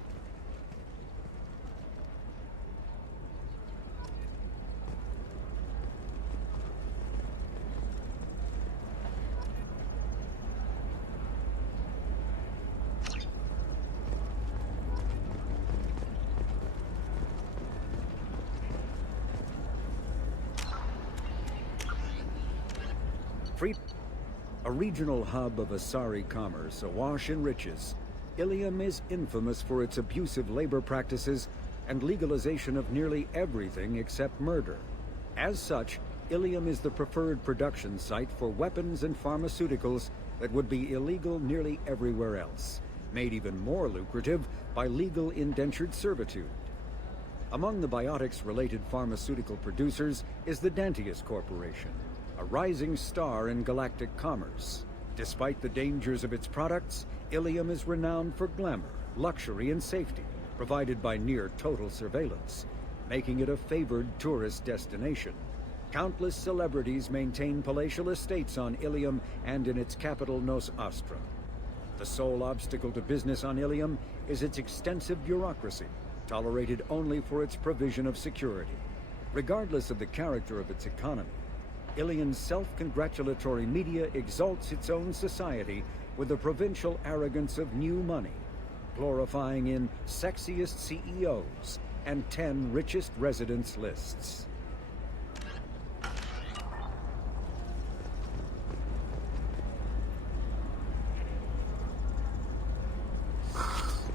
A regional hub of Asari commerce, awash in riches, Ilium is infamous for its abusive labor practices and legalization of nearly everything except murder. As such, Ilium is the preferred production site for weapons and pharmaceuticals that would be illegal nearly everywhere else, made even more lucrative by legal indentured servitude. Among the biotics-related pharmaceutical producers is the Dantius Corporation, a rising star in galactic commerce. Despite the dangers of its products, Ilium is renowned for glamour, luxury, and safety, provided by near-total surveillance, making it a favored tourist destination. Countless celebrities maintain palatial estates on Ilium and in its capital, Nos Astra. The sole obstacle to business on Ilium is its extensive bureaucracy, tolerated only for its provision of security. Regardless of the character of its economy, Ilium's self-congratulatory media exalts its own society with the provincial arrogance of new money, glorifying in sexiest CEOs and 10 richest residents lists.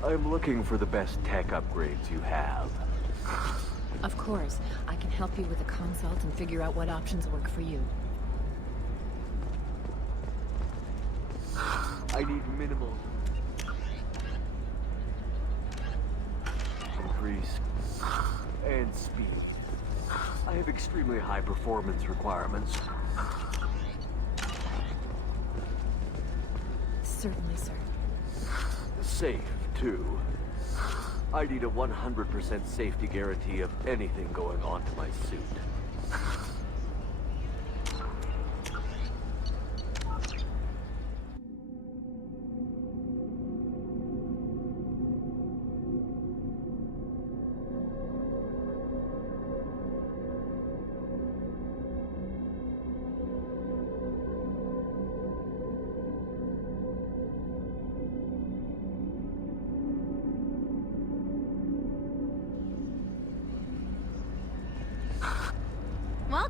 I'm looking for the best tech upgrades you have. Of course. I can help you with a consult and figure out what options work for you. I need minimal increase and speed. I have extremely high performance requirements. Certainly, sir. Safe, too. I need a 100% safety guarantee of anything going on to my suit.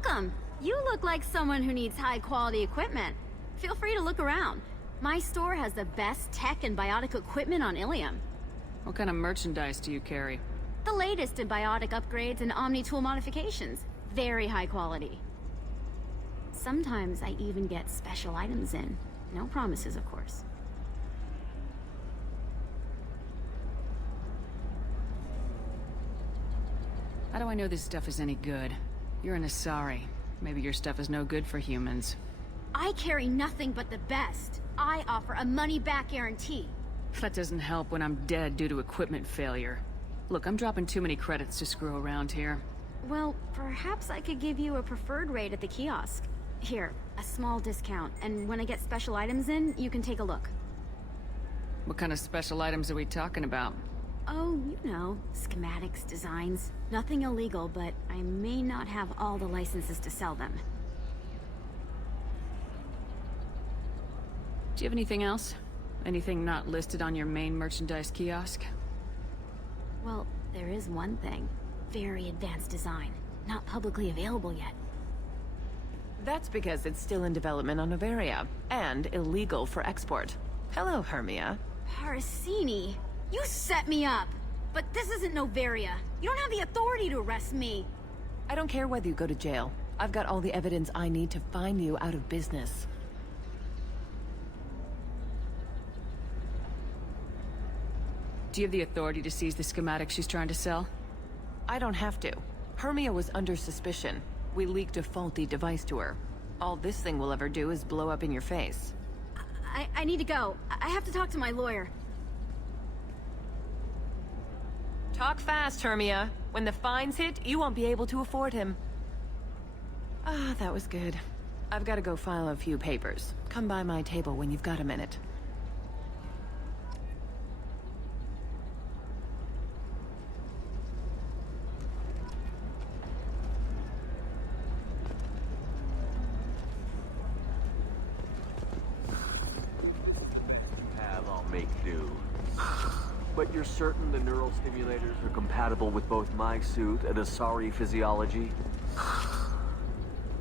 Welcome. You look like someone who needs high-quality equipment. Feel free to look around. My store has the best tech and biotic equipment on Ilium. What kind of merchandise do you carry? The latest in biotic upgrades and Omni-tool modifications. Very high quality. Sometimes I even get special items in. No promises, of course. How do I know this stuff is any good? You're an Asari. Maybe your stuff is no good for humans. I carry nothing but the best. I offer a money-back guarantee. That doesn't help when I'm dead due to equipment failure. Look, I'm dropping too many credits to screw around here. Well, perhaps I could give you a preferred rate at the kiosk. Here, a small discount, and when I get special items in, you can take a look. What kind of special items are we talking about? Oh, you know, schematics, designs. Nothing illegal, but I may not have all the licenses to sell them. Do you have anything else? Anything not listed on your main merchandise kiosk? Well, there is one thing. Very advanced design. Not publicly available yet. That's because it's still in development on Noveria, and illegal for export. Hello, Hermia. Parasini, you set me up! But this isn't Noveria. You don't have the authority to arrest me. I don't care whether you go to jail. I've got all the evidence I need to find you out of business. Do you have the authority to seize the schematics she's trying to sell? I don't have to. Hermia was under suspicion. We leaked a faulty device to her. All this thing will ever do is blow up in your face. I need to go. I have to talk to my lawyer. Talk fast, Hermia. When the fines hit, you won't be able to afford him. Ah, that was good. I've got to go file a few papers. Come by my table when you've got a minute. I'll make do. But you're certain the neural stimulators are compatible with both my suit and Asari physiology?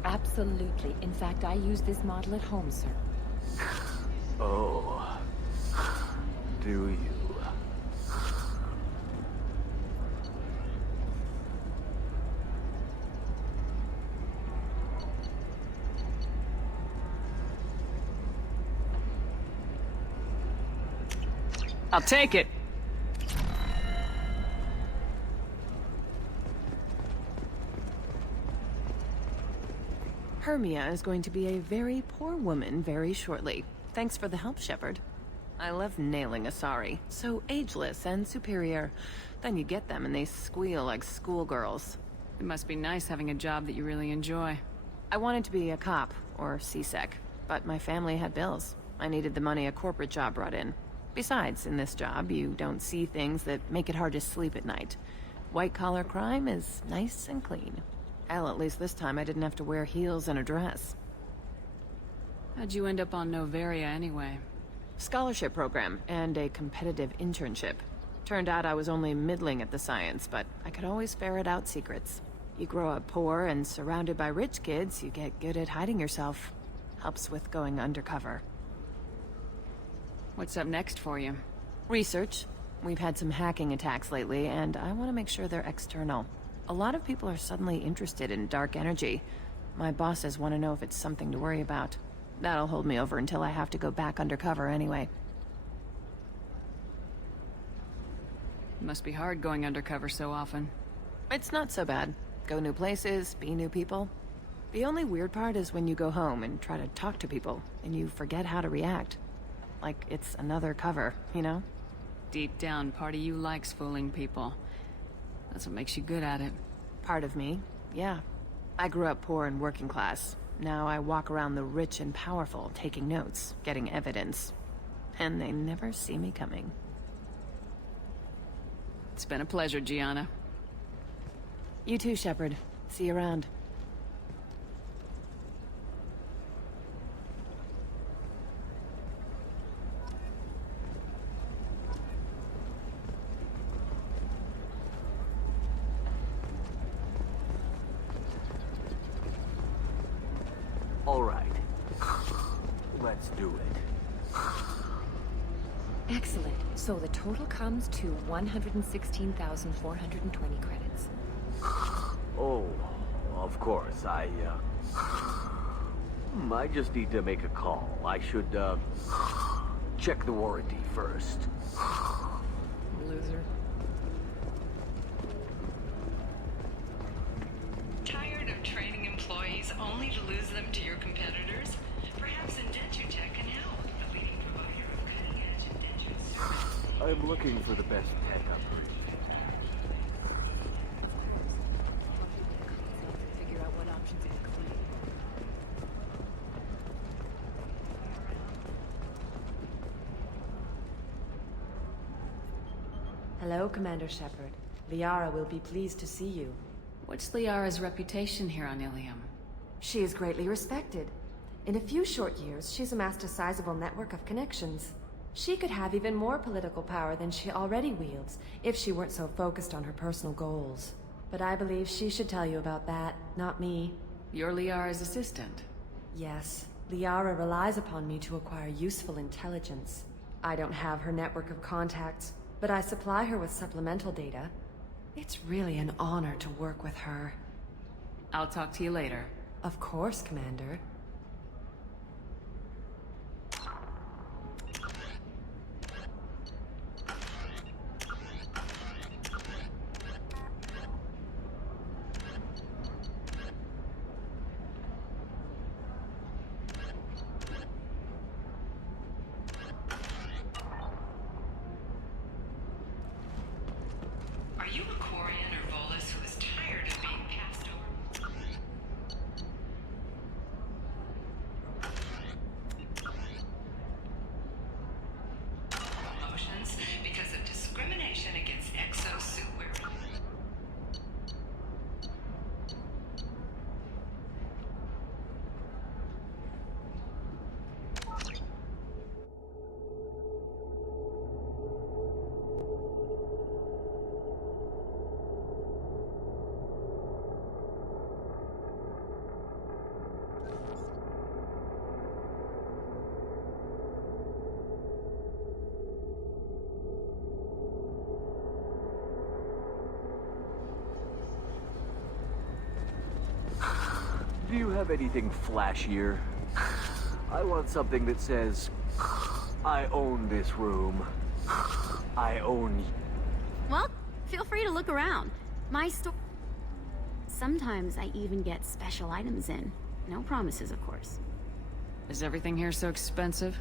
Absolutely. In fact, I use this model at home, sir. Oh. Do you? I'll take it. Hermia is going to be a very poor woman very shortly. Thanks for the help, Shepard. I love nailing Asari. So ageless and superior. Then you get them and they squeal like schoolgirls. It must be nice having a job that you really enjoy. I wanted to be a cop, or CSEC, but my family had bills. I needed the money a corporate job brought in. Besides, in this job, you don't see things that make it hard to sleep at night. White-collar crime is nice and clean. Hell, at least this time I didn't have to wear heels and a dress. How'd you end up on Noveria anyway? Scholarship program and a competitive internship. Turned out I was only middling at the science, but I could always ferret out secrets. You grow up poor and surrounded by rich kids, you get good at hiding yourself. Helps with going undercover. What's up next for you? Research. We've had some hacking attacks lately, and I want to make sure they're external. A lot of people are suddenly interested in dark energy. My bosses want to know if it's something to worry about. That'll hold me over until I have to go back undercover anyway. It must be hard going undercover so often. It's not so bad. Go new places, be new people. The only weird part is when you go home and try to talk to people, and you forget how to react. Like it's another cover, you know? Deep down, part of you likes fooling people. That's what makes you good at it. Part of me, yeah. I grew up poor and working class. Now I walk around the rich and powerful, taking notes, getting evidence. And they never see me coming. It's been a pleasure, Gianna. You too, Shepard. See you around. Excellent. So the total comes to 116,420 credits. Oh, of course, I just need to make a call. I should, check the warranty first. Loser. Tired of training employees only to lose them to your competitors? Perhaps Indentutech can help. The leading provider of cutting-edge indentured services. I'm looking for the best tech operation. Figure out what options work for you. Hello, Commander Shepard. Liara will be pleased to see you. What's Liara's reputation here on Ilium? She is greatly respected. In a few short years, she's amassed a sizable network of connections. She could have even more political power than she already wields, if she weren't so focused on her personal goals. But I believe she should tell you about that, not me. You're Liara's assistant? Yes. Liara relies upon me to acquire useful intelligence. I don't have her network of contacts, but I supply her with supplemental data. It's really an honor to work with her. I'll talk to you later. Of course, Commander. Are you a Quarian or Volus who is tired of being passed over? Promotions because of discrimination against exosuit wearers. Do you have anything flashier? I want something that says, I own this room. I own you. Well, feel free to look around. My store... Sometimes I even get special items in. No promises, of course. Is everything here so expensive?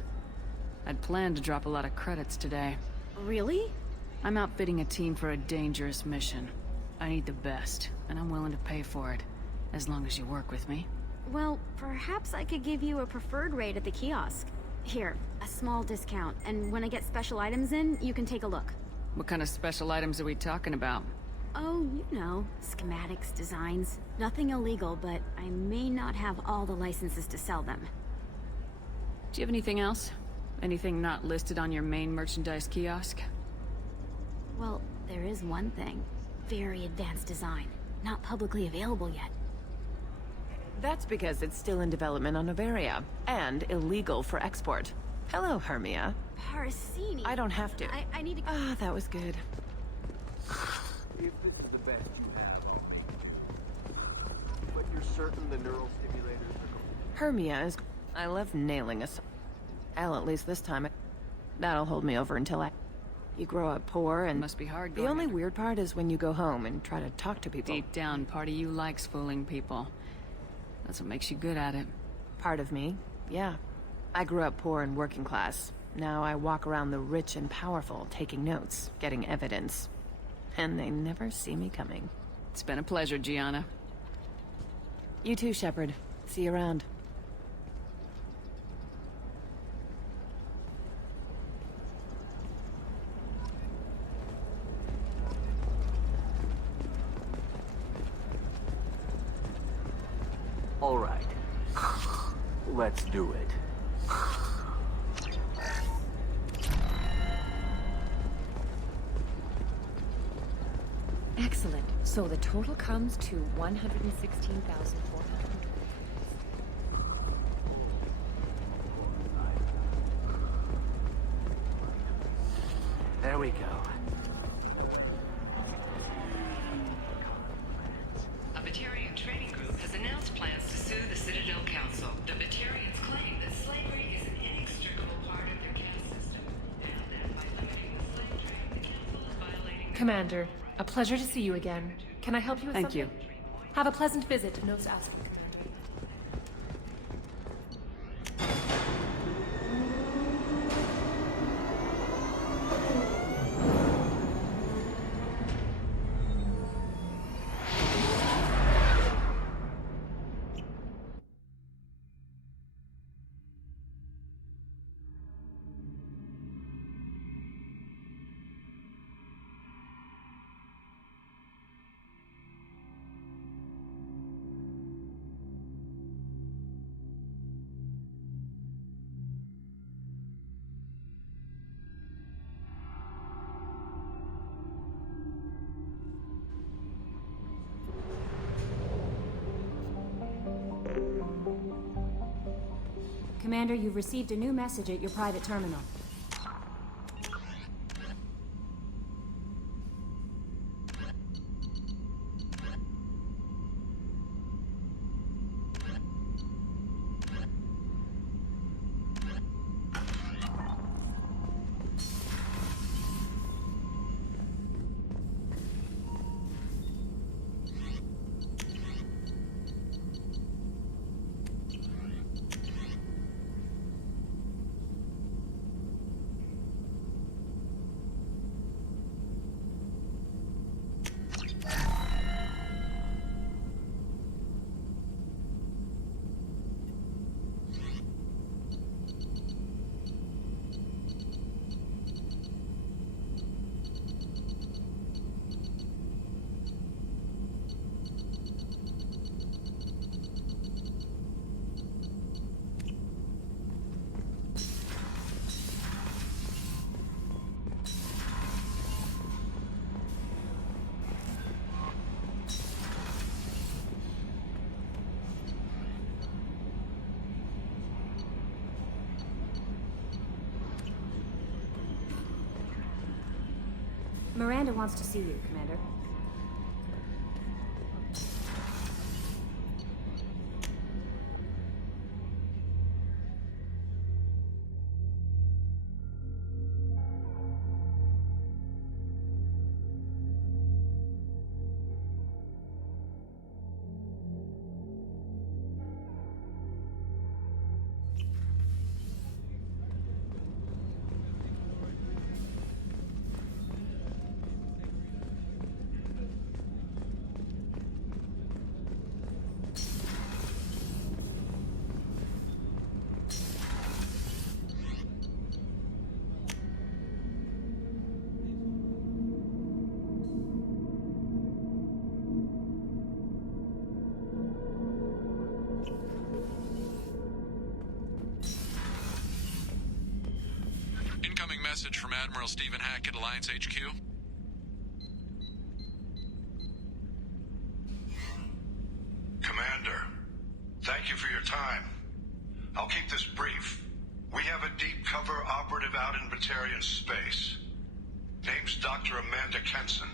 I'd planned to drop a lot of credits today. Really? I'm outfitting a team for a dangerous mission. I need the best, and I'm willing to pay for it. As long as you work with me. Well, perhaps I could give you a preferred rate at the kiosk. Here, a small discount, and when I get special items in, you can take a look. What kind of special items are we talking about? Oh, you know, schematics, designs. Nothing illegal, but I may not have all the licenses to sell them. Do you have anything else? Anything not listed on your main merchandise kiosk? Well, there is one thing. Very advanced design. Not publicly available yet. That's because it's still in development on Noveria, and illegal for export. Hello, Hermia. Parasini. I don't have to. I need to... Ah, that was good. If this is the best you have. But you're certain the neural stimulators are... Hermia is... I love nailing us. Well, at least this time. That'll hold me over until I... You grow up poor and... Must be hard The only weird part is when you go home and try to talk to people. Deep down, part of you likes fooling people. That's what makes you good at it. Part of me, yeah. I grew up poor and working class. Now I walk around the rich and powerful, taking notes, getting evidence. And they never see me coming. It's been a pleasure, Gianna. You too, Shepard. See you around. All right. Let's do it. Excellent. So the total comes to 116,400. we go. A Batarian trading group has announced plans to sue the Citadel Council. The Batarians claim that slavery is an inextricable part of their caste system, and that by limiting the slave trade, the council is violating... Commander, a pleasure to see you again. Can I help you with Thank something? you. Have a pleasant visit. Notes ask. Commander, you've received a new message at your private terminal. Miranda wants to see you, Commander. Incoming message from Admiral Stephen Hackett, Alliance HQ. Commander, thank you for your time. I'll keep this brief. We have a deep cover operative out in Batarian space. Name's Dr. Amanda Kenson.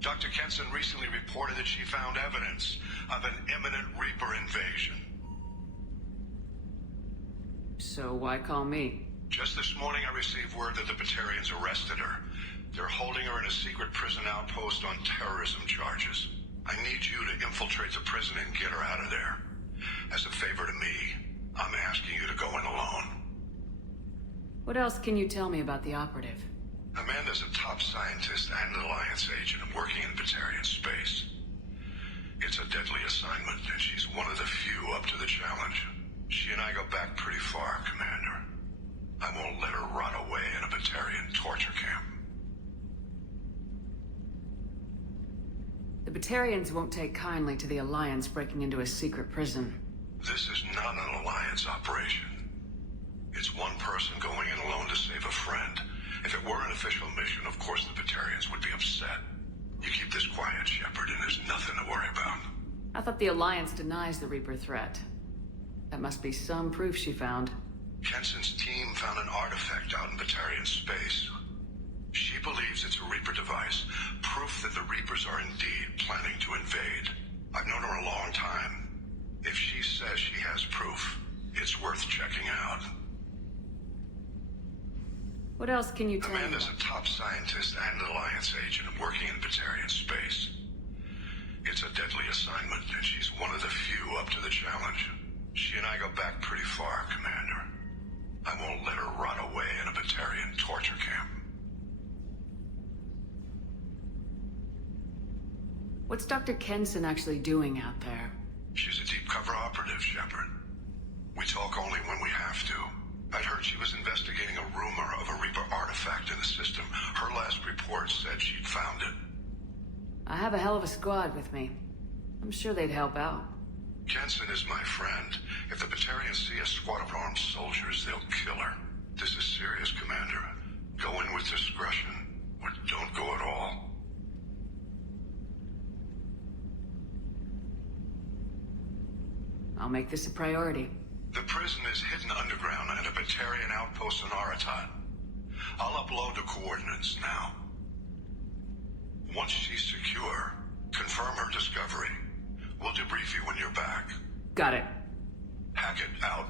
Dr. Kenson recently reported that she found evidence of an imminent Reaper invasion. So why call me? Just this morning I received word that the Batarians arrested her. They're holding her in a secret prison outpost on terrorism charges. I need you to infiltrate the prison and get her out of there. As a favor to me, I'm asking you to go in alone. What else can you tell me about the operative? Amanda's a top scientist and an Alliance agent working in Batarian space. It's a deadly assignment, and she's one of the few up to the challenge. She and I go back pretty far, Commander. I won't let her rot away in a Batarian torture camp. The Batarians won't take kindly to the Alliance breaking into a secret prison. This is not an Alliance operation. It's one person going in alone to save a friend. If it were an official mission, of course the Batarians would be upset. You keep this quiet, Shepard, and there's nothing to worry about. I thought the Alliance denies the Reaper threat. That must be some proof she found. Kenson's team found an artifact out in Batarian space. She believes it's a Reaper device, proof that the Reapers are indeed planning to invade. I've known her a long time. If she says she has proof, it's worth checking out. What else can you tell me? Amanda's a top scientist and Alliance agent working in Batarian space. It's a deadly assignment, and she's one of the few up to the challenge. She and I go back pretty far, Commander. I won't let her rot away in a Batarian torture camp. What's Dr. Kenson actually doing out there? She's a deep cover operative, Shepard. We talk only when we have to. I'd heard she was investigating a rumor of a Reaper artifact in the system. Her last report said she'd found it. I have a hell of a squad with me. I'm sure they'd help out. Kenson is my friend. If the Batarians see a squad of armed soldiers, they'll kill her. This is serious, Commander. Go in with discretion, or don't go at all. I'll make this a priority. The prison is hidden underground at a Batarian outpost in Aratat. I'll upload the coordinates now. Once she's secure, confirm her discovery. We'll debrief you when you're back. Got it. Hackett out.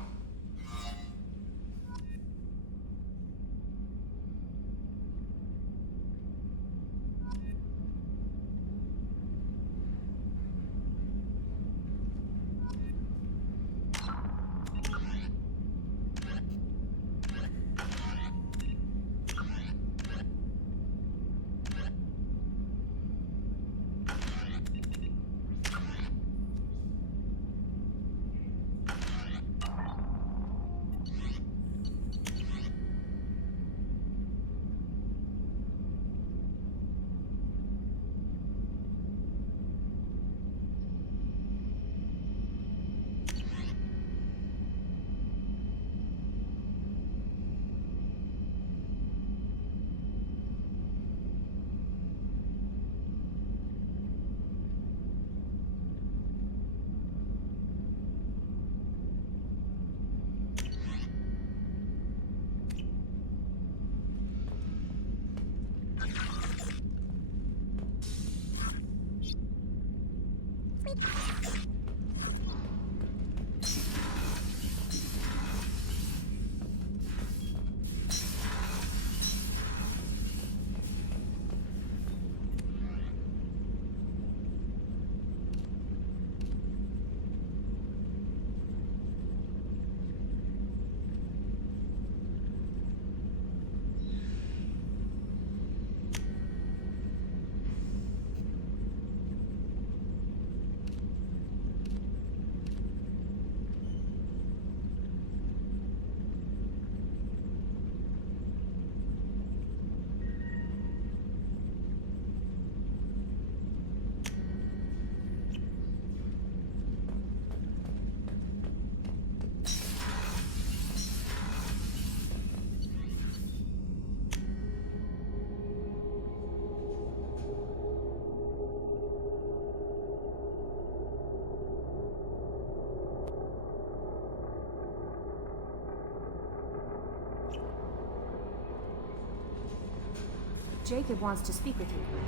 Jacob wants to speak with you.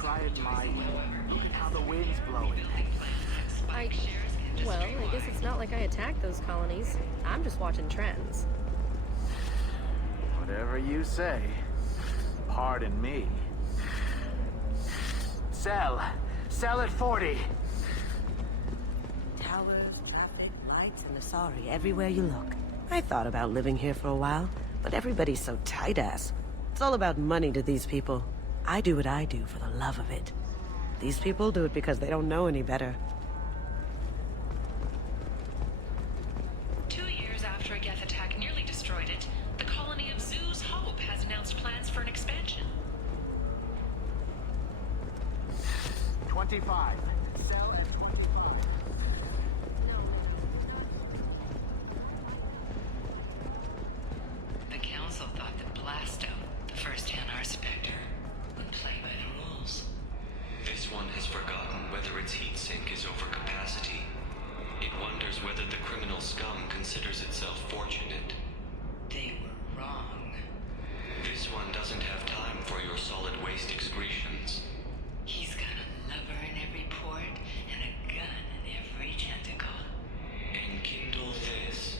try it my way. Look at how the wind's blowing. Well, I guess it's not like I attacked those colonies. I'm just watching trends. Whatever you say. Pardon me. Sell. Sell at 40. Towers, traffic, lights, and Asari everywhere you look. I thought about living here for a while, but everybody's so tight-ass. It's all about money to these people. I do what I do for the love of it. These people do it because they don't know any better. 2 years after a Geth attack nearly destroyed it, the colony of Zoo's Hope has announced plans for an expansion. 25. Sell at 25. The Council thought that Blasto, the first Hanar Spectre, would play by the rules. This one has forgotten whether its heat sink is over capacity. It wonders whether the criminal scum considers itself fortunate. They were wrong. This one doesn't have time for your solid waste excretions. He's got a lever in every port and a gun in every tentacle. Enkindle this.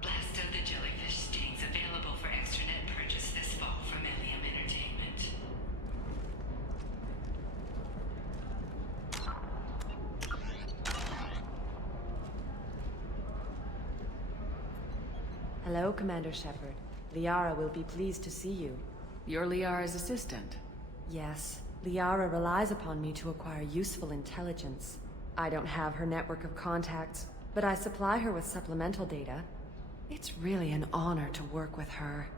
Blasto the Jellyfish Stings available for extranet purchase this fall from Ilium Entertainment. Hello, Commander Shepard. Liara will be pleased to see you. You're Liara's assistant. Yes. Liara relies upon me to acquire useful intelligence. I don't have her network of contacts, but I supply her with supplemental data. It's really an honor to work with her.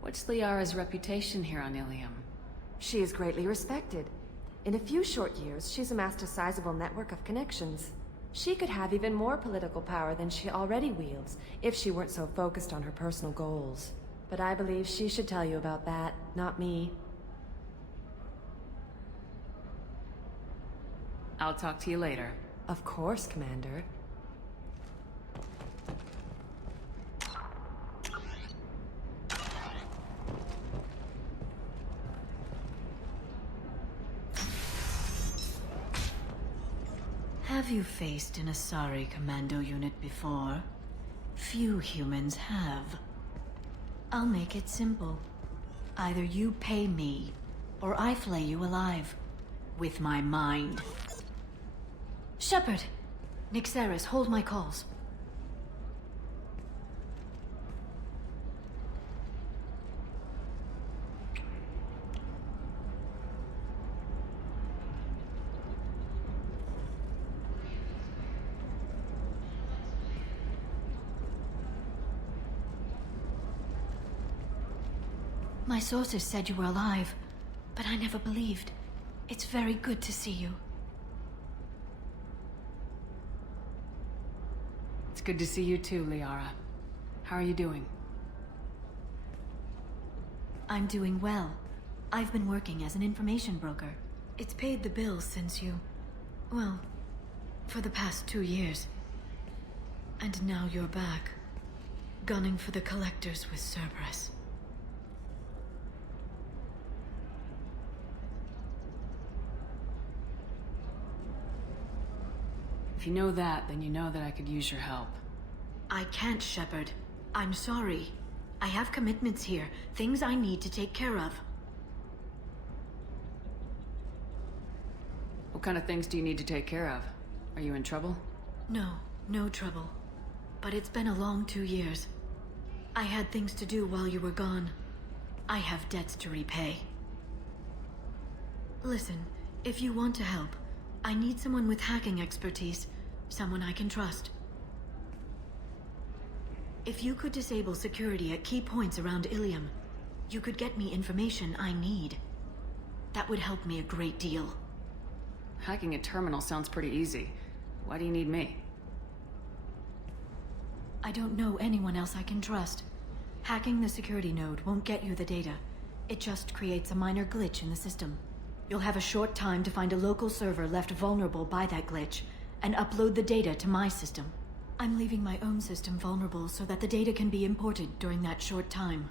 What's Liara's reputation here on Ilium? She is greatly respected. In a few short years, she's amassed a sizable network of connections. She could have even more political power than she already wields, if she weren't so focused on her personal goals. But I believe she should tell you about that, not me. I'll talk to you later. Of course, Commander. Have you faced an Asari commando unit before? Few humans have. I'll make it simple. Either you pay me, or I flay you alive. With my mind. Shepard! Nixeris, hold my calls. My sources said you were alive, but I never believed. It's very good to see you. It's good to see you too, Liara. How are you doing? I'm doing well. I've been working as an information broker. It's paid the bills since you... well, for the past 2 years. And now you're back, gunning for the Collectors with Cerberus. If you know that, then you know that I could use your help. I can't, Shepard. I'm sorry. I have commitments here, things I need to take care of. What kind of things do you need to take care of? Are you in trouble? No, no trouble. But it's been a long 2 years. I had things to do while you were gone. I have debts to repay. Listen, if you want to help, I need someone with hacking expertise. Someone I can trust. If you could disable security at key points around Ilium, you could get me information I need. That would help me a great deal. Hacking a terminal sounds pretty easy. Why do you need me? I don't know anyone else I can trust. Hacking the security node won't get you the data. It just creates a minor glitch in the system. You'll have a short time to find a local server left vulnerable by that glitch, and upload the data to my system. I'm leaving my own system vulnerable so that the data can be imported during that short time.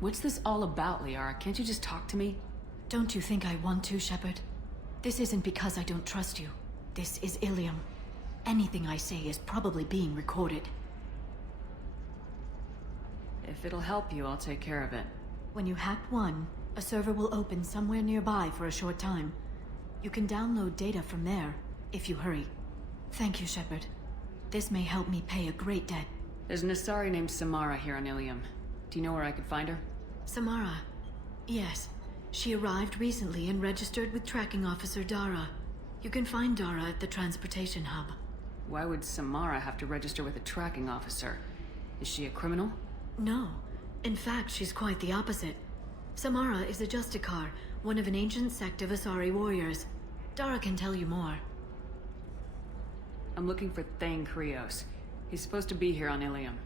What's this all about, Liara? Can't you just talk to me? Don't you think I want to, Shepard? This isn't because I don't trust you. This is Ilium. Anything I say is probably being recorded. If it'll help you, I'll take care of it. When you hack one, a server will open somewhere nearby for a short time. You can download data from there, if you hurry. Thank you, Shepard. This may help me pay a great debt. There's an Asari named Samara here on Ilium. Do you know where I could find her? Samara? Yes. She arrived recently and registered with Tracking Officer Dara. You can find Dara at the transportation hub. Why would Samara have to register with a tracking officer? Is she a criminal? No. In fact, she's quite the opposite. Samara is a Justicar, one of an ancient sect of Asari warriors. Dara can tell you more. I'm looking for Thane Krios. He's supposed to be here on Ilium.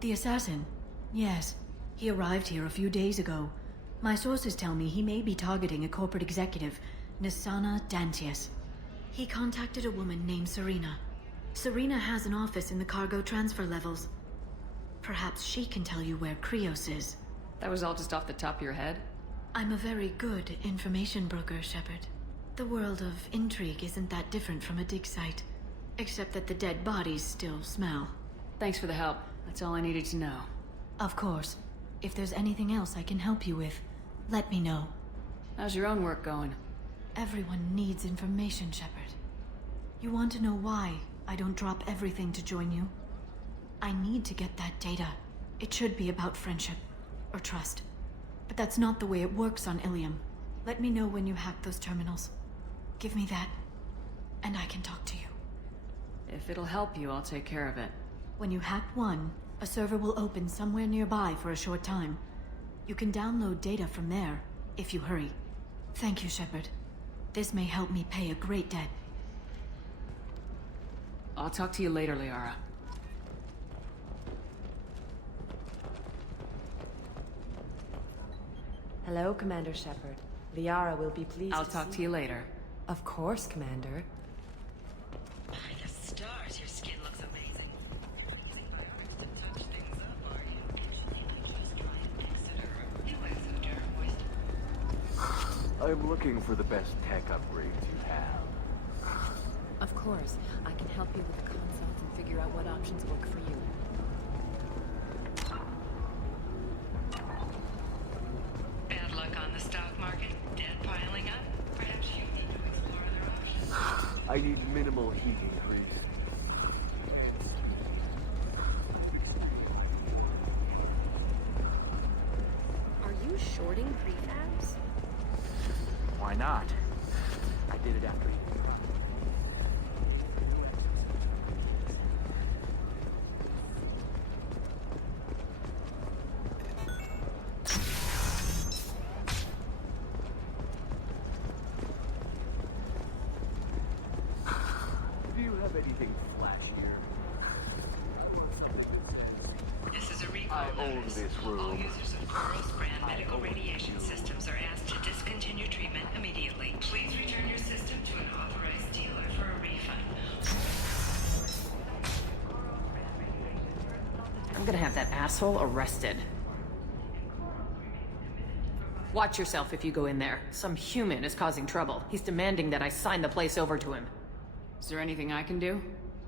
The assassin? Yes. He arrived here a few days ago. My sources tell me he may be targeting a corporate executive, Nisana Dantius. He contacted a woman named Serena. Serena has an office in the cargo transfer levels. Perhaps she can tell you where Krios is. That was all just off the top of your head? I'm a very good information broker, Shepard. The world of intrigue isn't that different from a dig site. Except that the dead bodies still smell. Thanks for the help. That's all I needed to know. Of course. If there's anything else I can help you with, let me know. How's your own work going? Everyone needs information, Shepard. You want to know why I don't drop everything to join you? I need to get that data. It should be about friendship. Or trust. But that's not the way it works on Ilium. Let me know when you hack those terminals. Give me that, and I can talk to you. If it'll help you, I'll take care of it. When you hack one, a server will open somewhere nearby for a short time. You can download data from there, if you hurry. Thank you, Shepard. This may help me pay a great debt. I'll talk to you later, Liara. Hello, Commander Shepard. Liara will be pleased I'll talk to you later. Of course, Commander. By the stars, your skin looks amazing. Using biotics to touch things up, are you? Actually, I just tried Exeter. New Exoderm moist. I'm looking for the best tech upgrades you have. Of course, I can help you with the consult and figure out what options work for you. Bad luck on the stock market? Debt piling up? Perhaps you need to explore other options. I need minimal heat increase. Are you shorting prefabs? Why not? I did it after you. Do you have anything flashier? This is a recall I own notice. this All room. users of Kuros brand medical radiation systems are asked to discontinue treatment immediately. Please return your system to an authorized dealer for a refund. I'm gonna have that asshole arrested. Watch yourself if you go in there. Some human is causing trouble. He's demanding that I sign the place over to him. Is there anything I can do?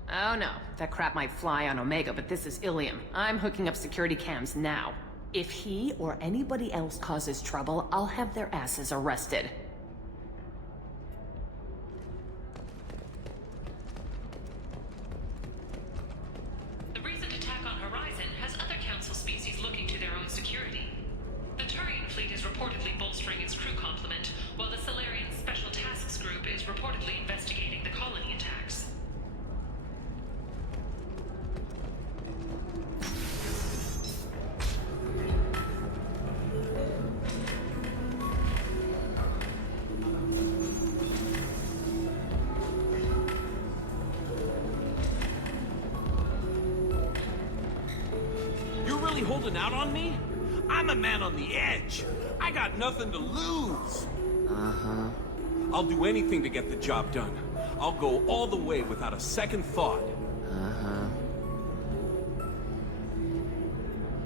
Oh no, that crap might fly on Omega, but this is Ilium. I'm hooking up security cams now. If he or anybody else causes trouble, I'll have their asses arrested. The recent attack on Horizon has other Council species looking to their own security. The Turian fleet is reportedly bolstering its crew complement, while the Solarian Special Tasks Group is reportedly investigating the colony attacks. You're really holding out on me? I'm a man on the edge. I got nothing to lose. Uh-huh. I'll do anything to get the job done. I'll go all the way without a second thought. Uh-huh.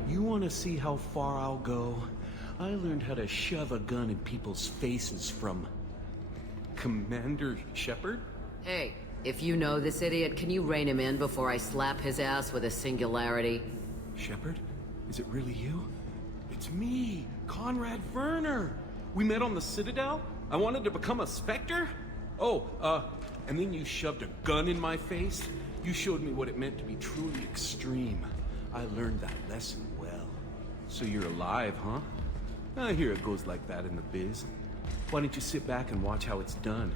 You want to see how far I'll go? I learned how to shove a gun in people's faces from... Commander Shepard? Hey, if you know this idiot, can you rein him in before I slap his ass with a singularity? Shepard? Is it really you? It's me, Conrad Werner! We met on the Citadel? I wanted to become a Spectre? Oh, and then you shoved a gun in my face? You showed me what it meant to be truly extreme. I learned that lesson well. So you're alive, huh? I hear it goes like that in the biz. Why don't you sit back and watch how it's done?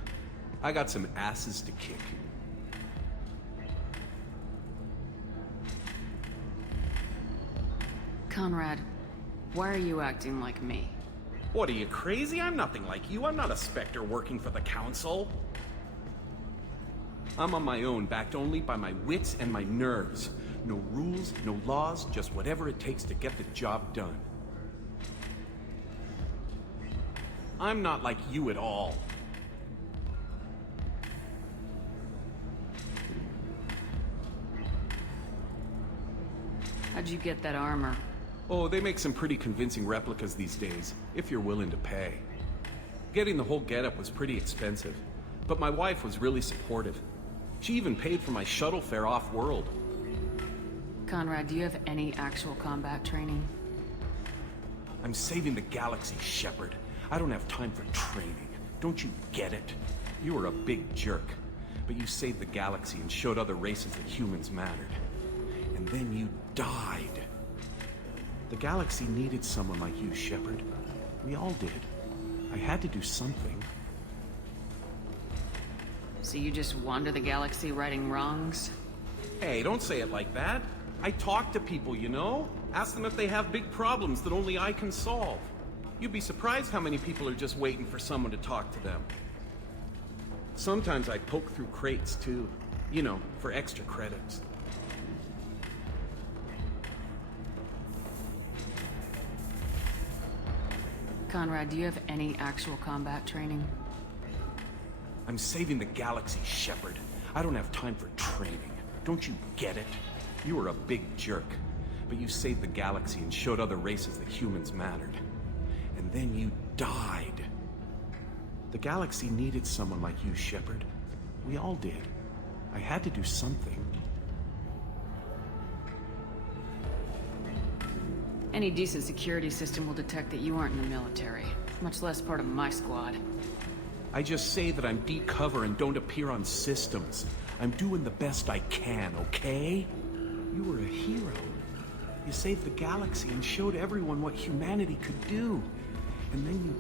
I got some asses to kick. Conrad, why are you acting like me? What, are you crazy? I'm nothing like you. I'm not a Spectre working for the Council. I'm on my own, backed only by my wits and my nerves. No rules, no laws, just whatever it takes to get the job done. I'm not like you at all. How'd you get that armor? Oh, they make some pretty convincing replicas these days, if you're willing to pay. Getting the whole getup was pretty expensive, but my wife was really supportive. She even paid for my shuttle fare off-world. Conrad, do you have any actual combat training? I'm saving the galaxy, Shepard. I don't have time for training. Don't you get it? You were a big jerk, but you saved the galaxy and showed other races that humans mattered. And then you died. The galaxy needed someone like you, Shepard. We all did. I had to do something. So you just wander the galaxy righting wrongs? Hey, don't say it like that. I talk to people, you know? Ask them if they have big problems that only I can solve. You'd be surprised how many people are just waiting for someone to talk to them. Sometimes I poke through crates, too. You know, for extra credits. Conrad, do you have any actual combat training? I'm saving the galaxy, Shepard. I don't have time for training. Don't you get it? You were a big jerk, but you saved the galaxy and showed other races that humans mattered. And then you died. The galaxy needed someone like you, Shepard. We all did. I had to do something. Any decent security system will detect that you aren't in the military, much less part of my squad. I just say that I'm deep cover and don't appear on systems. I'm doing the best I can, okay? You were a hero. You saved the galaxy and showed everyone what humanity could do. And then you